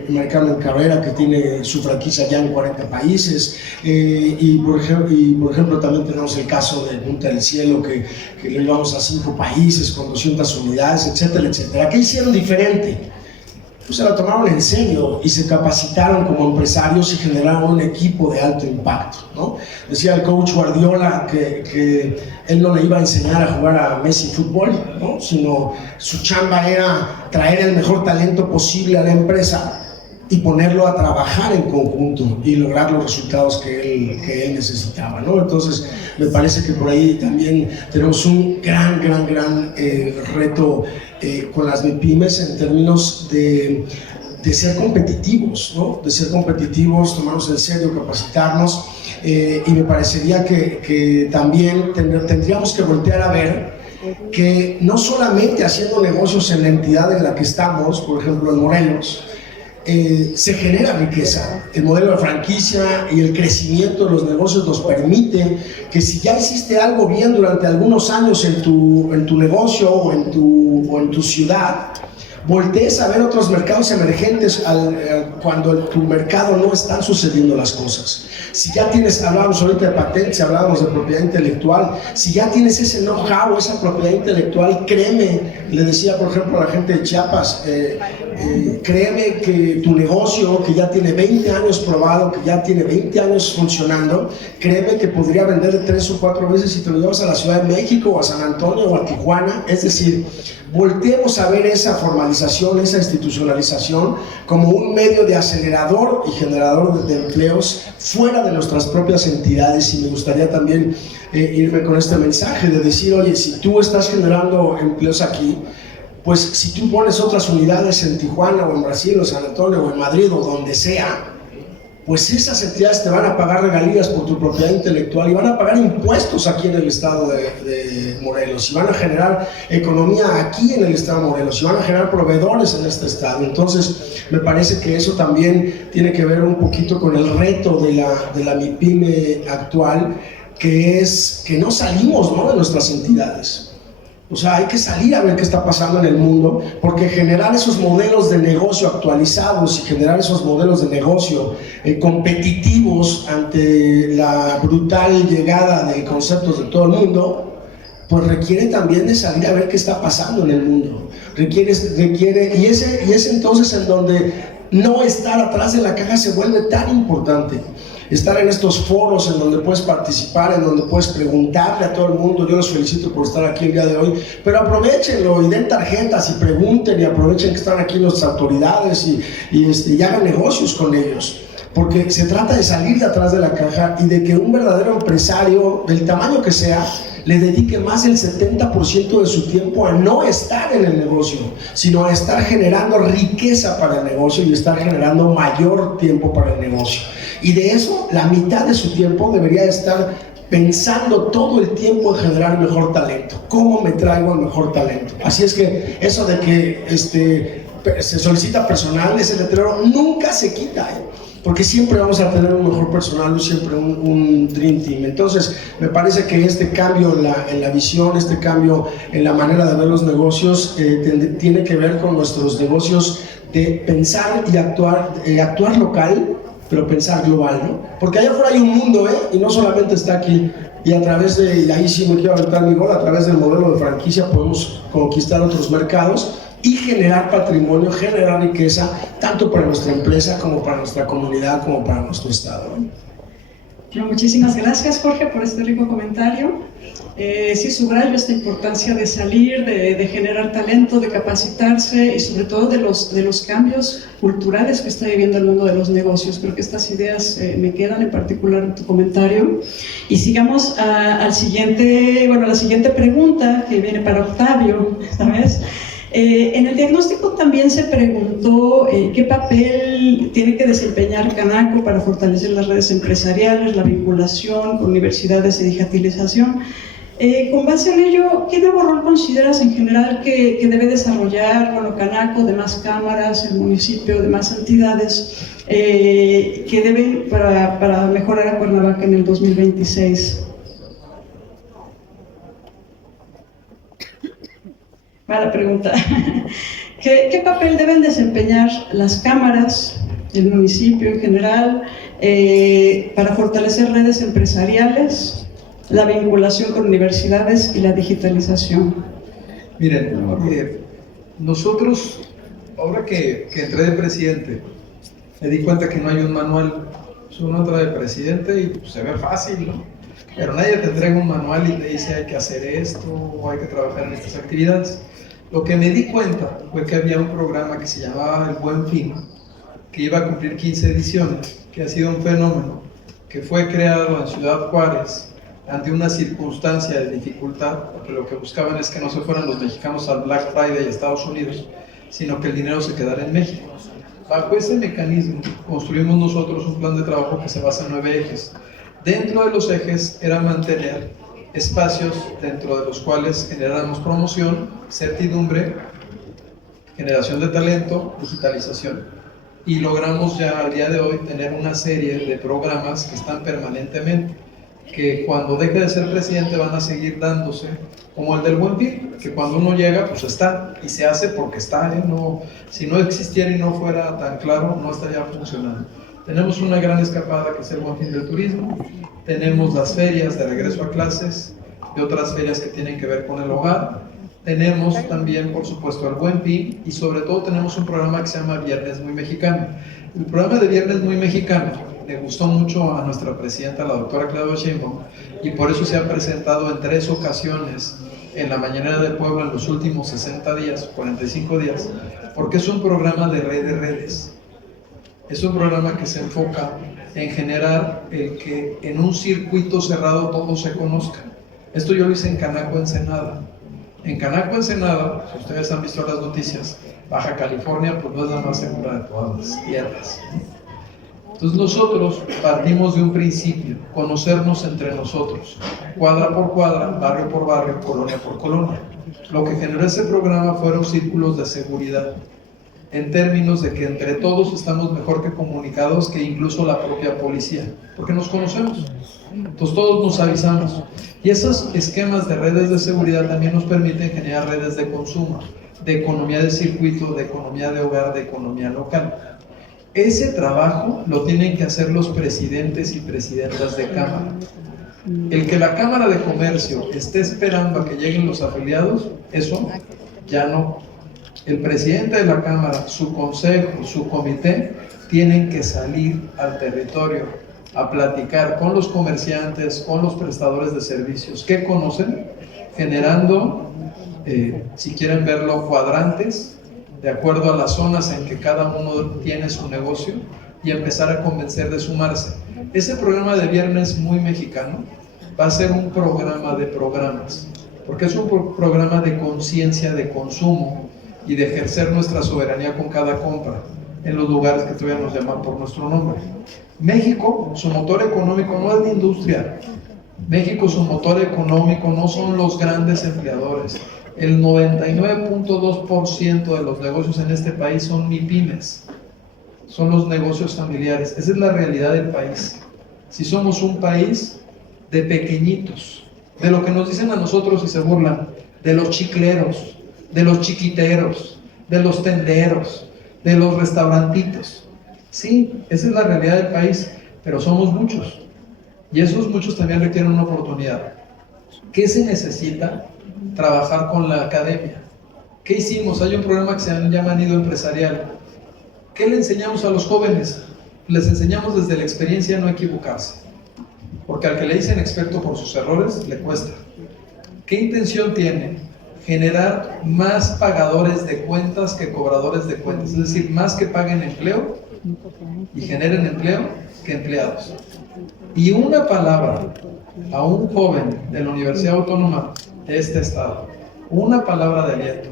María Carmen Carrera, que tiene su franquicia ya en 40 países, y por ejemplo también tenemos el caso de Punta del Cielo, que lo llevamos a 5 países con 200 unidades, etcétera, etcétera. ¿Qué hicieron diferente? Pues se la tomaron en serio y se capacitaron como empresarios y generaron un equipo de alto impacto, ¿no? Decía el coach Guardiola que él no le iba a enseñar a jugar a Messi fútbol, ¿no? Sino su chamba era traer el mejor talento posible a la empresa y ponerlo a trabajar en conjunto y lograr los resultados que él necesitaba, ¿no? Entonces, me parece que por ahí también tenemos un gran reto con las MIPYMES en términos de ser competitivos, ¿no? De ser competitivos, tomarnos en serio, capacitarnos, y me parecería que también tendríamos que voltear a ver que no solamente haciendo negocios en la entidad en la que estamos, por ejemplo en Morelos, se genera riqueza. El modelo de franquicia y el crecimiento de los negocios nos permite que si ya hiciste algo bien durante algunos años en tu negocio o en tu ciudad, voltees a ver otros mercados emergentes cuando en tu mercado no están sucediendo las cosas. Si ya tienes, hablábamos ahorita de patentes, hablábamos de propiedad intelectual, si ya tienes ese know-how, esa propiedad intelectual, créeme, le decía por ejemplo a la gente de Chiapas, créeme que tu negocio, que ya tiene 20 años probado, que ya tiene 20 años funcionando, créeme que podría vender 3 o 4 veces si te lo llevas a la Ciudad de México o a San Antonio o a Tijuana. Es decir, volteemos a ver esa formalización, esa institucionalización como un medio de acelerador y generador de empleos fuera de nuestras propias entidades. Y me gustaría también irme con este mensaje de decir, oye, si tú estás generando empleos aquí, pues si tú pones otras unidades en Tijuana o en Brasil o en San Antonio o en Madrid o donde sea, pues esas entidades te van a pagar regalías por tu propiedad intelectual y van a pagar impuestos aquí en el estado de Morelos, y van a generar economía aquí en el estado de Morelos, y van a generar proveedores en este estado. Entonces me parece que eso también tiene que ver un poquito con el reto de la MIPYME actual, que es que no salimos, ¿no?, de nuestras entidades. O sea, hay que salir a ver qué está pasando en el mundo, porque generar esos modelos de negocio actualizados y generar esos modelos de negocio competitivos ante la brutal llegada de conceptos de todo el mundo, pues requiere también de salir a ver qué está pasando en el mundo. Requiere y es entonces en donde no estar atrás de la caja se vuelve tan importante. Estar en estos foros en donde puedes participar, en donde puedes preguntarle a todo el mundo. Yo los felicito por estar aquí el día de hoy, pero aprovechenlo y den tarjetas y pregunten, y aprovechen que están aquí nuestras autoridades y hagan negocios con ellos, porque se trata de salir de atrás de la caja y de que un verdadero empresario, del tamaño que sea, le dedique más del 70% de su tiempo a no estar en el negocio, sino a estar generando riqueza para el negocio y estar generando mayor tiempo para el negocio. Y de eso, la mitad de su tiempo debería estar pensando todo el tiempo en generar mejor talento. ¿Cómo me traigo el mejor talento? Así es que eso de que se solicita personal, ese letrero nunca se quita, porque siempre vamos a tener un mejor personal, siempre un Dream Team. Entonces, me parece que este cambio en la visión, este cambio en la manera de ver los negocios, tiene que ver con nuestros negocios de pensar y actuar local, pero pensar global, ¿no? Porque allá afuera hay un mundo, y no solamente está aquí. Y a través y ahí sí me quiero aventar mi gol, a través del modelo de franquicia podemos conquistar otros mercados y generar patrimonio, generar riqueza, tanto para nuestra empresa como para nuestra comunidad, como para nuestro estado, ¿no? Bueno, muchísimas gracias, Jorge, por este rico comentario. Sí, subrayo esta importancia de salir, de generar talento, de capacitarse y sobre todo de los cambios culturales que está viviendo el mundo de los negocios. Creo que estas ideas me quedan, en particular en tu comentario. Y sigamos a la siguiente pregunta, que viene para Octavio esta vez. En el diagnóstico también se preguntó qué papel tiene que desempeñar Canaco para fortalecer las redes empresariales, la vinculación con universidades y digitalización. Con base en ello, ¿qué nuevo rol consideras en general que debe desarrollar Canaco, demás cámaras, el municipio, demás entidades que deben para mejorar a Cuernavaca en el 2026? Mala pregunta. ¿Qué papel deben desempeñar las cámaras, el municipio en general, para fortalecer redes empresariales, la vinculación con universidades y la digitalización? Miren, nosotros, ahora que entré de presidente, me di cuenta que no hay un manual. Uno entra de presidente y pues, se ve fácil, ¿no? Pero nadie te entrega un manual y te dice hay que hacer esto o hay que trabajar en estas actividades. Lo que me di cuenta fue que había un programa que se llamaba El Buen Fin, que iba a cumplir 15 ediciones, que ha sido un fenómeno, que fue creado en Ciudad Juárez ante una circunstancia de dificultad, porque lo que buscaban es que no se fueran los mexicanos al Black Friday a Estados Unidos, sino que el dinero se quedara en México. Bajo ese mecanismo construimos nosotros un plan de trabajo que se basa en 9 ejes. Dentro de los ejes era mantener espacios dentro de los cuales generáramos promoción, certidumbre, generación de talento, digitalización. Y logramos ya al día de hoy tener una serie de programas que están permanentemente. que cuando deje de ser presidente van a seguir dándose, como el del Buen Fin, que cuando uno llega, pues está, y se hace porque está, ¿eh? No, si no existiera y no fuera tan claro, no estaría funcionando. Tenemos una gran escapada que es el Buen Fin del Turismo, tenemos las ferias de regreso a clases y otras ferias que tienen que ver con el hogar, tenemos también, por supuesto, el Buen Fin, y sobre todo tenemos un programa que se llama Viernes Muy Mexicano. El programa de Viernes Muy Mexicano le gustó mucho a nuestra presidenta, la doctora Claudia Sheinbaum, y por eso se ha presentado en 3 ocasiones en la Mañanera de Puebla en los últimos 60 días, 45 días, porque es un programa de red de redes. Es un programa que se enfoca en generar el que en un circuito cerrado todos se conozcan. Esto yo lo hice en Canaco, Ensenada. En Canaco, Ensenada, si ustedes han visto las noticias, Baja California pues no es la más segura de todas las tierras. Entonces nosotros partimos de un principio, conocernos entre nosotros, cuadra por cuadra, barrio por barrio, colonia por colonia. Lo que generó ese programa fueron círculos de seguridad, en términos de que entre todos estamos mejor que comunicados que incluso la propia policía, porque nos conocemos. Entonces todos nos avisamos. Y esos esquemas de redes de seguridad también nos permiten generar redes de consumo, de economía de circuito, de economía de hogar, de economía local. Ese trabajo lo tienen que hacer los presidentes y presidentas de Cámara. El que la Cámara de Comercio esté esperando a que lleguen los afiliados, eso ya no. El presidente de la Cámara, su consejo, su comité, tienen que salir al territorio a platicar con los comerciantes, con los prestadores de servicios que conocen, generando, si quieren verlo, cuadrantes, de acuerdo a las zonas en que cada uno tiene su negocio, y empezar a convencer de sumarse. Ese programa de Viernes Muy Mexicano va a ser un programa de programas, porque es un programa de conciencia de consumo y de ejercer nuestra soberanía con cada compra en los lugares que todavía nos llaman por nuestro nombre. México, su motor económico no es la industria. México, su motor económico no son los grandes empleadores. El 99.2% de los negocios en este país son MIPYMES, son los negocios familiares. Esa es la realidad del país. Si somos un país de pequeñitos, de lo que nos dicen a nosotros y se burlan, de los chicleros, de los chiquiteros, de los tenderos, de los restaurantitos. Sí, esa es la realidad del país, pero somos muchos. Y esos muchos también requieren una oportunidad. ¿Qué se necesita? Trabajar con la academia. ¿Qué hicimos? Hay un programa que se llama Nido Empresarial. ¿Qué le enseñamos a los jóvenes? Les enseñamos desde la experiencia a no equivocarse, porque al que le dicen experto por sus errores, le cuesta. ¿Qué intención tiene? Generar más pagadores de cuentas que cobradores de cuentas, es decir, más que paguen empleo y generen empleo que empleados. Y una palabra a un joven de la Universidad Autónoma de este estado, una palabra de aliento,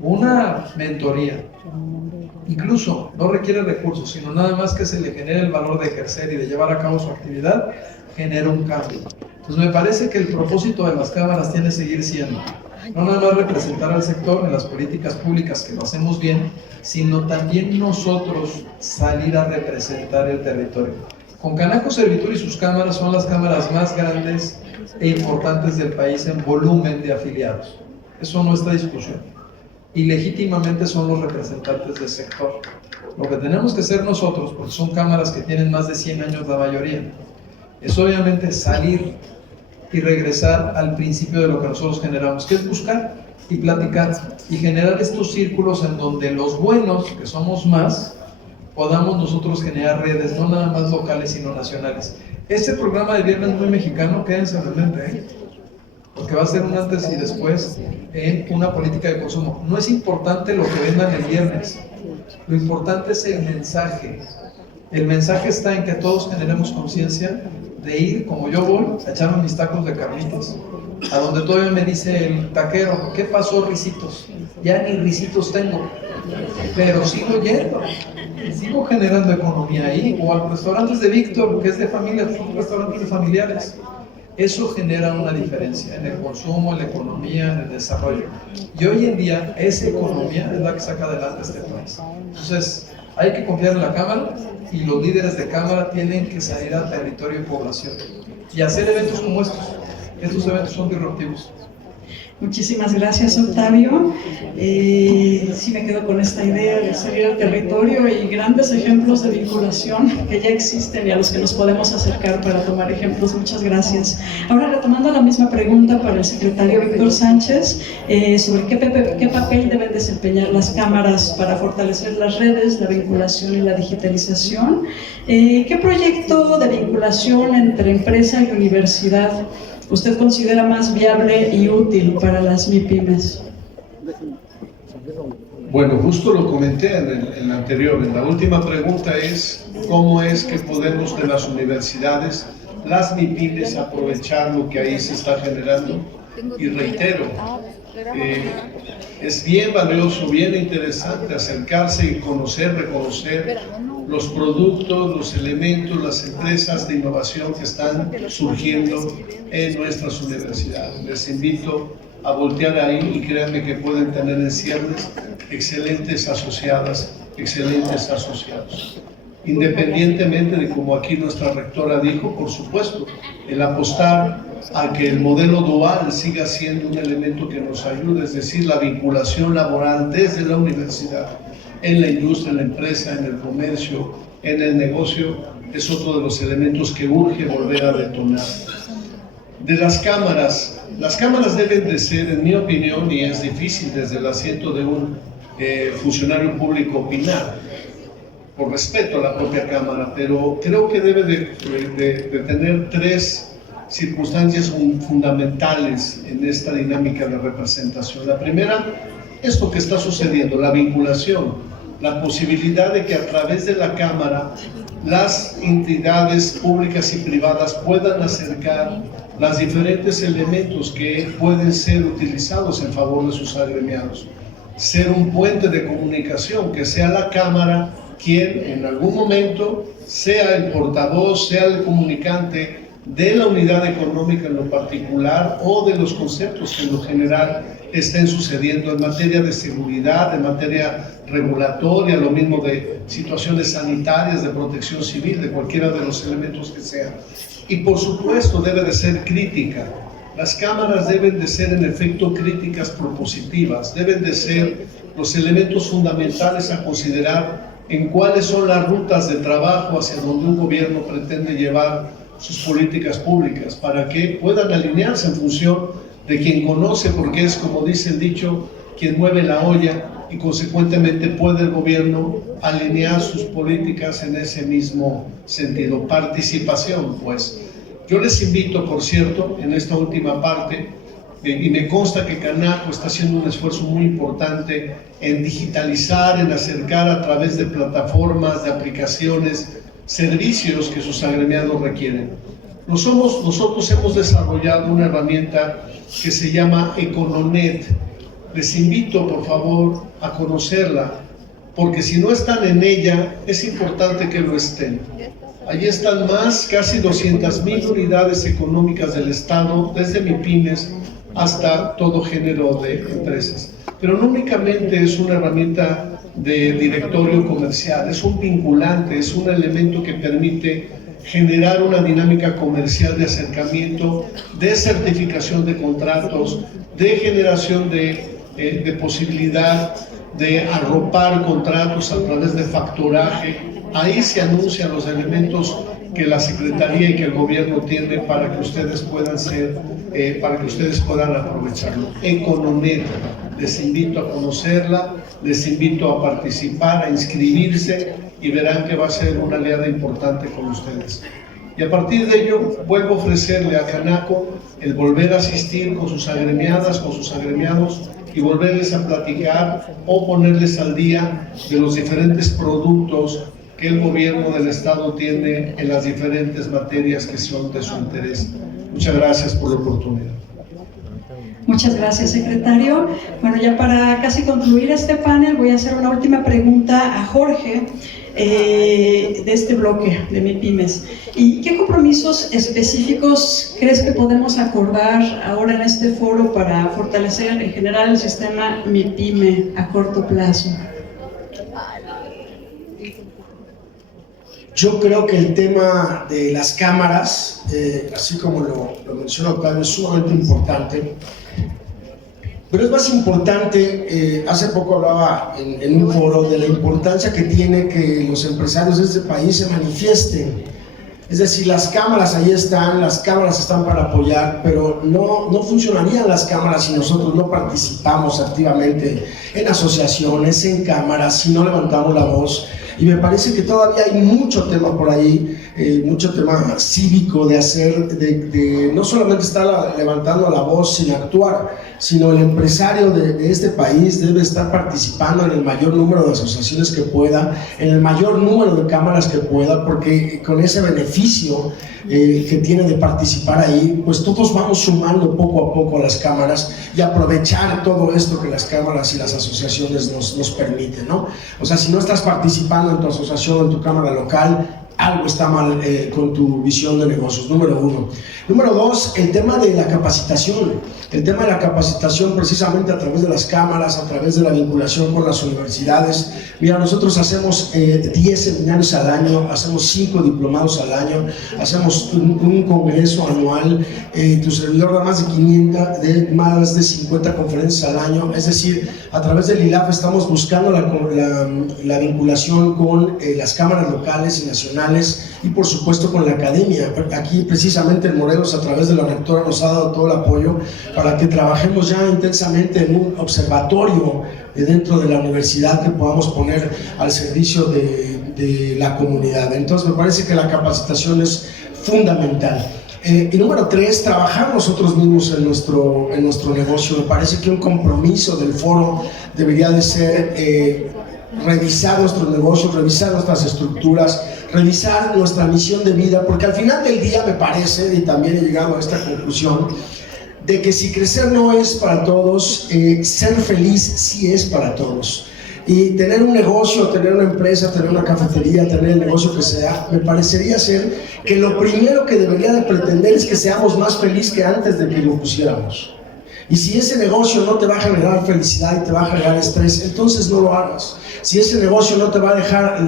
una mentoría, incluso no requiere recursos, sino nada más que se le genere el valor de ejercer y de llevar a cabo su actividad, genera un cambio. Entonces me parece que el propósito de las cámaras tiene que seguir siendo no nada más representar al sector en las políticas públicas, que lo hacemos bien, sino también nosotros salir a representar el territorio. Con Canaco Servitur y sus cámaras son las cámaras más grandes e importantes del país en volumen de afiliados. Eso no está en discusión. Y legítimamente son los representantes del sector. Lo que tenemos que hacer nosotros, porque son cámaras que tienen más de 100 años la mayoría, es obviamente salir y regresar al principio de lo que nosotros generamos, que es buscar y platicar y generar estos círculos en donde los buenos, que somos más, podamos nosotros generar redes, no nada más locales, sino nacionales. Este programa de Viernes Muy Mexicano, quédense en la mente, porque va a ser un antes y después en una política de consumo. No es importante lo que vendan el viernes, lo importante es el mensaje. El mensaje está en que todos generemos conciencia de ir, como yo voy, a echarme mis tacos de carnitas, a donde todavía me dice el taquero, ¿qué pasó, risitos? Ya ni risitos tengo, pero sigo yendo, sigo generando economía ahí, o a los restaurantes de Víctor, que es de familia, son restaurantes de familiares. Eso genera una diferencia en el consumo, en la economía, en el desarrollo. Y hoy en día, esa economía es la que saca adelante este país. Entonces, hay que confiar en la Cámara, y los líderes de Cámara tienen que salir al territorio y población. y hacer eventos como estos. Estos eventos son disruptivos. Muchísimas gracias, Octavio. Sí me quedo con esta idea de salir al territorio y grandes ejemplos de vinculación que ya existen y a los que nos podemos acercar para tomar ejemplos. Muchas gracias. Ahora, retomando la misma pregunta para el secretario Víctor Sánchez, sobre qué papel deben desempeñar las cámaras para fortalecer las redes, la vinculación y la digitalización. ¿Qué proyecto de vinculación entre empresa y universidad usted considera más viable y útil para las MIPYMES? Bueno, justo lo comenté en la anterior. En la última pregunta es cómo es que podemos de las universidades, las MIPYMES, aprovechar lo que ahí se está generando. Y reitero, es bien valioso, bien interesante acercarse y conocer, reconocer los productos, los elementos, las empresas de innovación que están surgiendo en nuestras universidades. Les invito a voltear ahí y créanme que pueden tener en ciernes excelentes asociadas, excelentes asociados. Independientemente de, como aquí nuestra rectora dijo, por supuesto, el apostar a que el modelo dual siga siendo un elemento que nos ayude, es decir, la vinculación laboral desde la universidad, en la industria, en la empresa, en el comercio, en el negocio, es otro de los elementos que urge volver a detonar. De las cámaras deben de ser, en mi opinión, y es difícil desde el asiento de un funcionario público opinar, por respeto a la propia Cámara, pero creo que debe de tener tres circunstancias fundamentales en esta dinámica de representación. La primera, esto que está sucediendo, la vinculación, la posibilidad de que a través de la Cámara las entidades públicas y privadas puedan acercar los diferentes elementos que pueden ser utilizados en favor de sus agremiados. Ser un puente de comunicación, que sea la Cámara quien en algún momento sea el portavoz, sea el comunicante de la unidad económica en lo particular o de los conceptos que en lo general estén sucediendo en materia de seguridad, en materia regulatoria, lo mismo de situaciones sanitarias, de protección civil, de cualquiera de los elementos que sean. Y por supuesto debe de ser crítica. Las cámaras deben de ser en efecto críticas propositivas, deben de ser los elementos fundamentales a considerar en cuáles son las rutas de trabajo hacia donde un gobierno pretende llevar sus políticas públicas, para que puedan alinearse en función de quien conoce, porque es, como dice el dicho, quien mueve la olla, y consecuentemente puede el gobierno alinear sus políticas en ese mismo sentido. Participación, pues. Yo les invito, por cierto, en esta última parte, y me consta que Canaco está haciendo un esfuerzo muy importante en digitalizar, en acercar a través de plataformas, de aplicaciones, servicios que sus agremiados requieren. Nosotros hemos desarrollado una herramienta que se llama Econonet. Les invito, por favor, a conocerla, porque si no están en ella, es importante que lo estén. Allí están casi 200,000 unidades económicas del Estado, desde MIPYMES hasta todo género de empresas. Pero no únicamente es una herramienta de directorio comercial, es un vinculante, es un elemento que permite generar una dinámica comercial de acercamiento, de certificación de contratos, de generación de posibilidad de arropar contratos a través de factoraje. Ahí se anuncian los elementos que la Secretaría y que el gobierno tiene para que ustedes puedan aprovecharlo. Economet, les invito a conocerla, les invito a participar, a inscribirse y verán que va a ser una aliada importante con ustedes. Y a partir de ello, vuelvo a ofrecerle a Canaco el volver a asistir con sus agremiadas, con sus agremiados, y volverles a platicar o ponerles al día de los diferentes productos que el gobierno del Estado tiene en las diferentes materias que son de su interés. Muchas gracias por la oportunidad. Muchas gracias, secretario. Bueno, ya para casi concluir este panel, voy a hacer una última pregunta a Jorge de este bloque de MIPYMES. ¿Y qué compromisos específicos crees que podemos acordar ahora en este foro para fortalecer en general el sistema MIPYME a corto plazo? Yo creo que el tema de las cámaras, así como lo menciona Octavio, es sumamente importante. Pero es más importante, hace poco hablaba en un foro de la importancia que tiene que los empresarios de este país se manifiesten. Es decir, las cámaras ahí están, las cámaras están para apoyar, pero no funcionarían las cámaras si nosotros no participamos activamente en asociaciones, en cámaras, si no levantamos la voz. Y me parece que todavía hay mucho tema por ahí, mucho tema cívico de hacer, de no solamente estar levantando la voz sin actuar, sino el empresario de este país debe estar participando en el mayor número de asociaciones que pueda, en el mayor número de cámaras que pueda, porque con ese beneficio que tiene de participar ahí, pues todos vamos sumando poco a poco a las cámaras y aprovechar todo esto que las cámaras y las asociaciones nos permiten, ¿no? O sea, si no estás participando en tu asociación, en tu cámara local, algo está mal con tu visión de negocios, número uno. Número dos, el tema de la capacitación. El tema de la capacitación precisamente a través de las cámaras, a través de la vinculación con las universidades. Mira, nosotros hacemos 10 seminarios al año, hacemos 5 diplomados al año, hacemos un congreso anual, tu servidor da más de 50 conferencias al año. Es decir, a través del ILAF estamos buscando la vinculación con las cámaras locales y nacionales y por supuesto con la academia. Aquí precisamente en Morelos, a través de la rectora, nos ha dado todo el apoyo para que trabajemos ya intensamente en un observatorio dentro de la universidad que podamos poner al servicio de la comunidad. Entonces me parece que la capacitación es fundamental. Y número tres, trabajar nosotros mismos en nuestro negocio. Me parece que un compromiso del foro debería de ser revisar nuestros negocios, revisar nuestras estructuras, revisar nuestra misión de vida, porque al final del día me parece, y también he llegado a esta conclusión, de que si crecer no es para todos, ser feliz sí es para todos. Y tener un negocio, tener una empresa, tener una cafetería, tener el negocio que sea, me parecería ser que lo primero que debería de pretender es que seamos más felices que antes de que lo pusiéramos. Y si ese negocio no te va a generar felicidad y te va a generar estrés, entonces no lo hagas. Si ese negocio no te va a dejar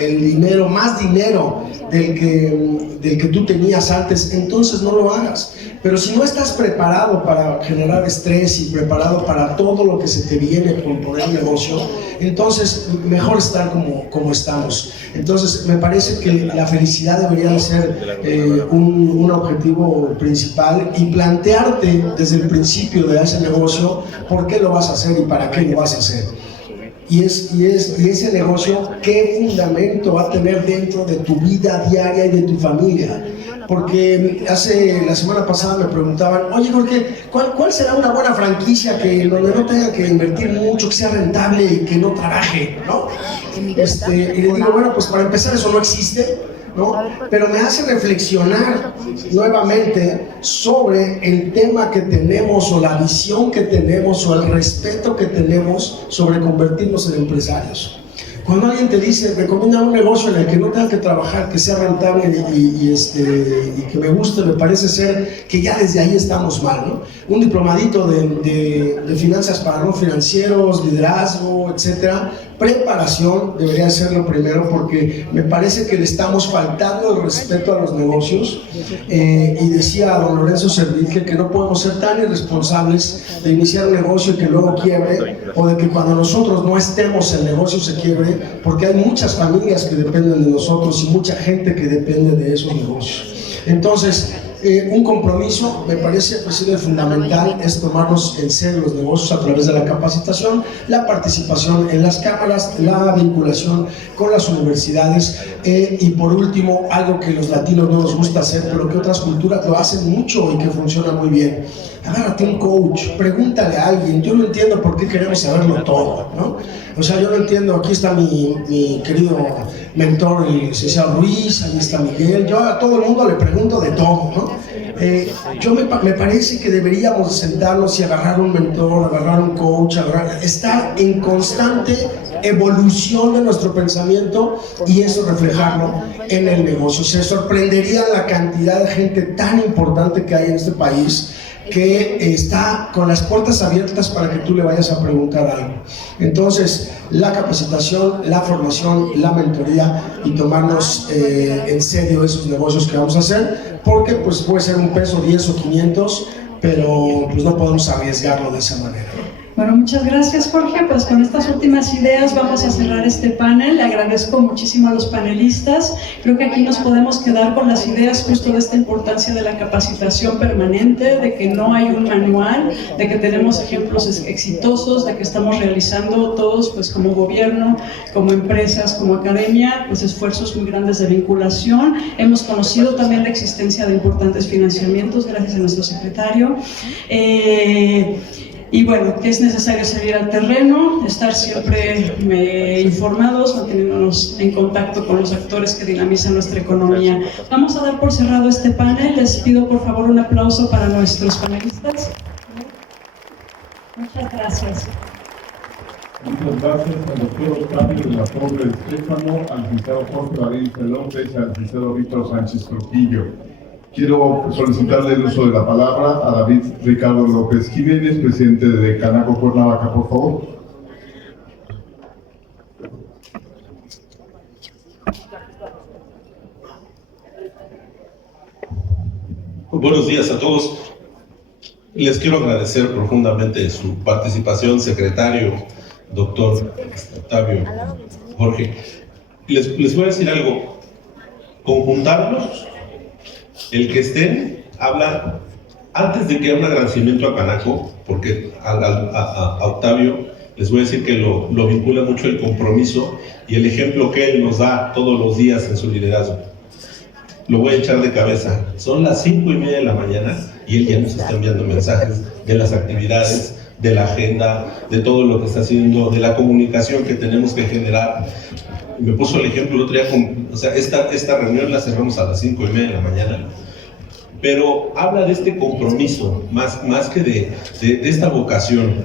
el dinero, más dinero del que tú tenías antes, entonces no lo hagas. Pero si no estás preparado para generar estrés y preparado para todo lo que se te viene por poner negocio, entonces mejor estar como estamos. Entonces me parece que la felicidad debería de ser un objetivo principal y plantearte desde el principio de ese negocio por qué lo vas a hacer y para qué lo vas a hacer. Y ese negocio, ¿qué fundamento va a tener dentro de tu vida diaria y de tu familia? Porque la semana pasada me preguntaban, oye Jorge, ¿cuál será una buena franquicia donde no tenga que invertir mucho, que sea rentable y que no trabaje, ¿no? Y le digo, bueno, pues para empezar eso no existe, ¿no? Pero me hace reflexionar nuevamente sobre el tema que tenemos o la visión que tenemos o el respeto que tenemos sobre convertirnos en empresarios. Cuando alguien te dice, recomienda un negocio en el que no tenga que trabajar, que sea rentable y que me guste, me parece ser que ya desde ahí estamos mal, ¿no? Un diplomadito de finanzas para no financieros, liderazgo, etcétera, preparación debería ser lo primero, porque me parece que le estamos faltando el respeto a los negocios. Y decía don Lorenzo Servitje que no podemos ser tan irresponsables de iniciar un negocio y que luego quiebre, o de que cuando nosotros no estemos el negocio se quiebre, porque hay muchas familias que dependen de nosotros y mucha gente que depende de esos negocios. Entonces, un compromiso, me parece, pues, fundamental es tomarnos en serio los negocios a través de la capacitación, la participación en las cámaras, la vinculación con las universidades y por último, algo que los latinos no nos gusta hacer, pero que otras culturas lo hacen mucho y que funciona muy bien. Agárrate un coach, pregúntale a alguien. Yo no entiendo por qué queremos saberlo todo, ¿no? O sea, yo no entiendo, aquí está mi querido mentor, el licenciado Ruiz, ahí está Miguel, yo a todo el mundo le pregunto de todo, ¿no? Me parece que deberíamos sentarnos y agarrar un mentor, agarrar un coach, estar en constante evolución de nuestro pensamiento y eso reflejarlo en el negocio. Se sorprendería la cantidad de gente tan importante que hay en este país que está con las puertas abiertas para que tú le vayas a preguntar algo. Entonces, la capacitación, la formación, la mentoría y tomarnos en serio esos negocios que vamos a hacer, porque pues puede ser un peso, 10 o 500, pero pues no podemos arriesgarlo de esa manera. Bueno, muchas gracias, Jorge. Pues con estas últimas ideas vamos a cerrar este panel. Le agradezco muchísimo a los panelistas. Creo que aquí nos podemos quedar con las ideas justo de esta importancia de la capacitación permanente, de que no hay un manual, de que tenemos ejemplos exitosos, de que estamos realizando todos, pues como gobierno, como empresas, como academia, pues esfuerzos muy grandes de vinculación. Hemos conocido también la existencia de importantes financiamientos, gracias a nuestro secretario. Y bueno, que es necesario salir al terreno, estar siempre informados, manteniéndonos en contacto con los actores que dinamizan nuestra economía. Vamos a dar por cerrado este panel. Les pido por favor un aplauso para nuestros panelistas. Muchas gracias. Muchas gracias al doctor Octavio de la Torre Estéfano, al licenciado Jorge Valencia López y al licenciado Víctor Sánchez Trujillo. Quiero solicitarle el uso de la palabra a David Ricardo López Jiménez, presidente de Canaco Cuernavaca, por favor. Buenos días a todos. Les quiero agradecer profundamente su participación, secretario, doctor Octavio, Jorge. Les voy a decir algo. Conjuntarlos, el que estén, habla, antes de que haya un agradecimiento a Canaco, porque a Octavio les voy a decir que lo vincula mucho el compromiso y el ejemplo que él nos da todos los días en su liderazgo. Lo voy a echar de cabeza. Son las 5:30 de la mañana y él ya nos está enviando mensajes de las actividades, de la agenda, de todo lo que está haciendo, de la comunicación que tenemos que generar. Me puso el ejemplo el otro día, esta reunión la cerramos a las 5:30 de la mañana, pero habla de este compromiso, más que de esta vocación.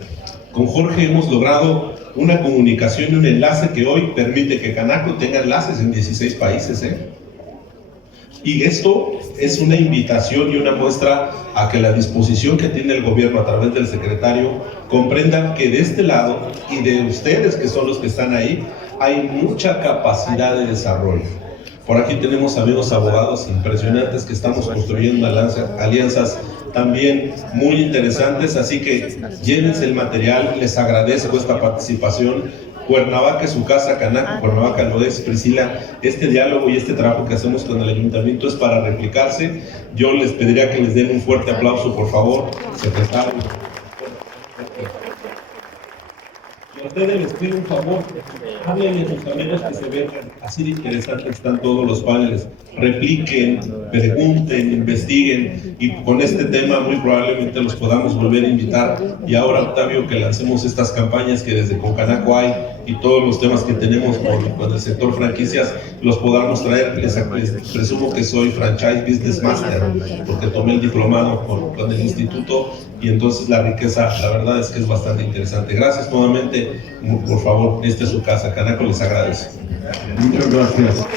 Con Jorge hemos logrado una comunicación y un enlace que hoy permite que Canaco tenga enlaces en 16 países, Y esto es una invitación y una muestra a que la disposición que tiene el gobierno a través del secretario comprendan que de este lado y de ustedes que son los que están ahí, hay mucha capacidad de desarrollo. Por aquí tenemos amigos abogados impresionantes que estamos construyendo alianzas también muy interesantes, así que llévense el material, les agradezco esta participación. Cuernavaca es su casa, Canaco Cuernavaca lo es. Priscila, este diálogo y este trabajo que hacemos con el ayuntamiento es para replicarse. Yo les pediría que les den un fuerte aplauso, por favor, secretario. Y a ustedes les pido un favor, hablen a sus amigos que se ven, así de interesantes están todos los paneles. Repliquen, pregunten, investiguen y con este tema muy probablemente los podamos volver a invitar. Y ahora, Octavio, que lancemos estas campañas que desde Concanaco hay y todos los temas que tenemos con el sector franquicias, los podamos traer. Les presumo que soy Franchise Business Master porque tomé el diplomado con el instituto y entonces la riqueza, la verdad es que es bastante interesante. Gracias nuevamente, por favor, esta es su casa, Canaco les agradece. Muchas gracias.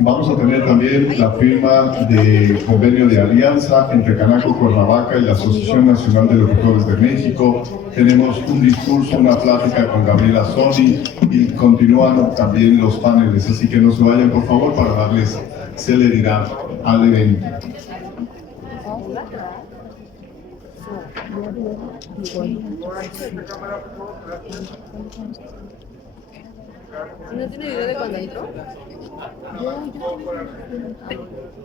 Vamos a tener también la firma de convenio de alianza entre Canaco Cuernavaca y la Asociación Nacional de Locutores de México. Tenemos un discurso, una plática con Gabriela Soni y continúan también los paneles, así que no se vayan por favor para darles celeridad al evento. ¿No tiene idea de cuándo entró?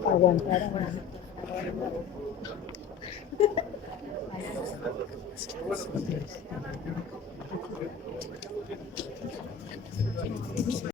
Aguantar.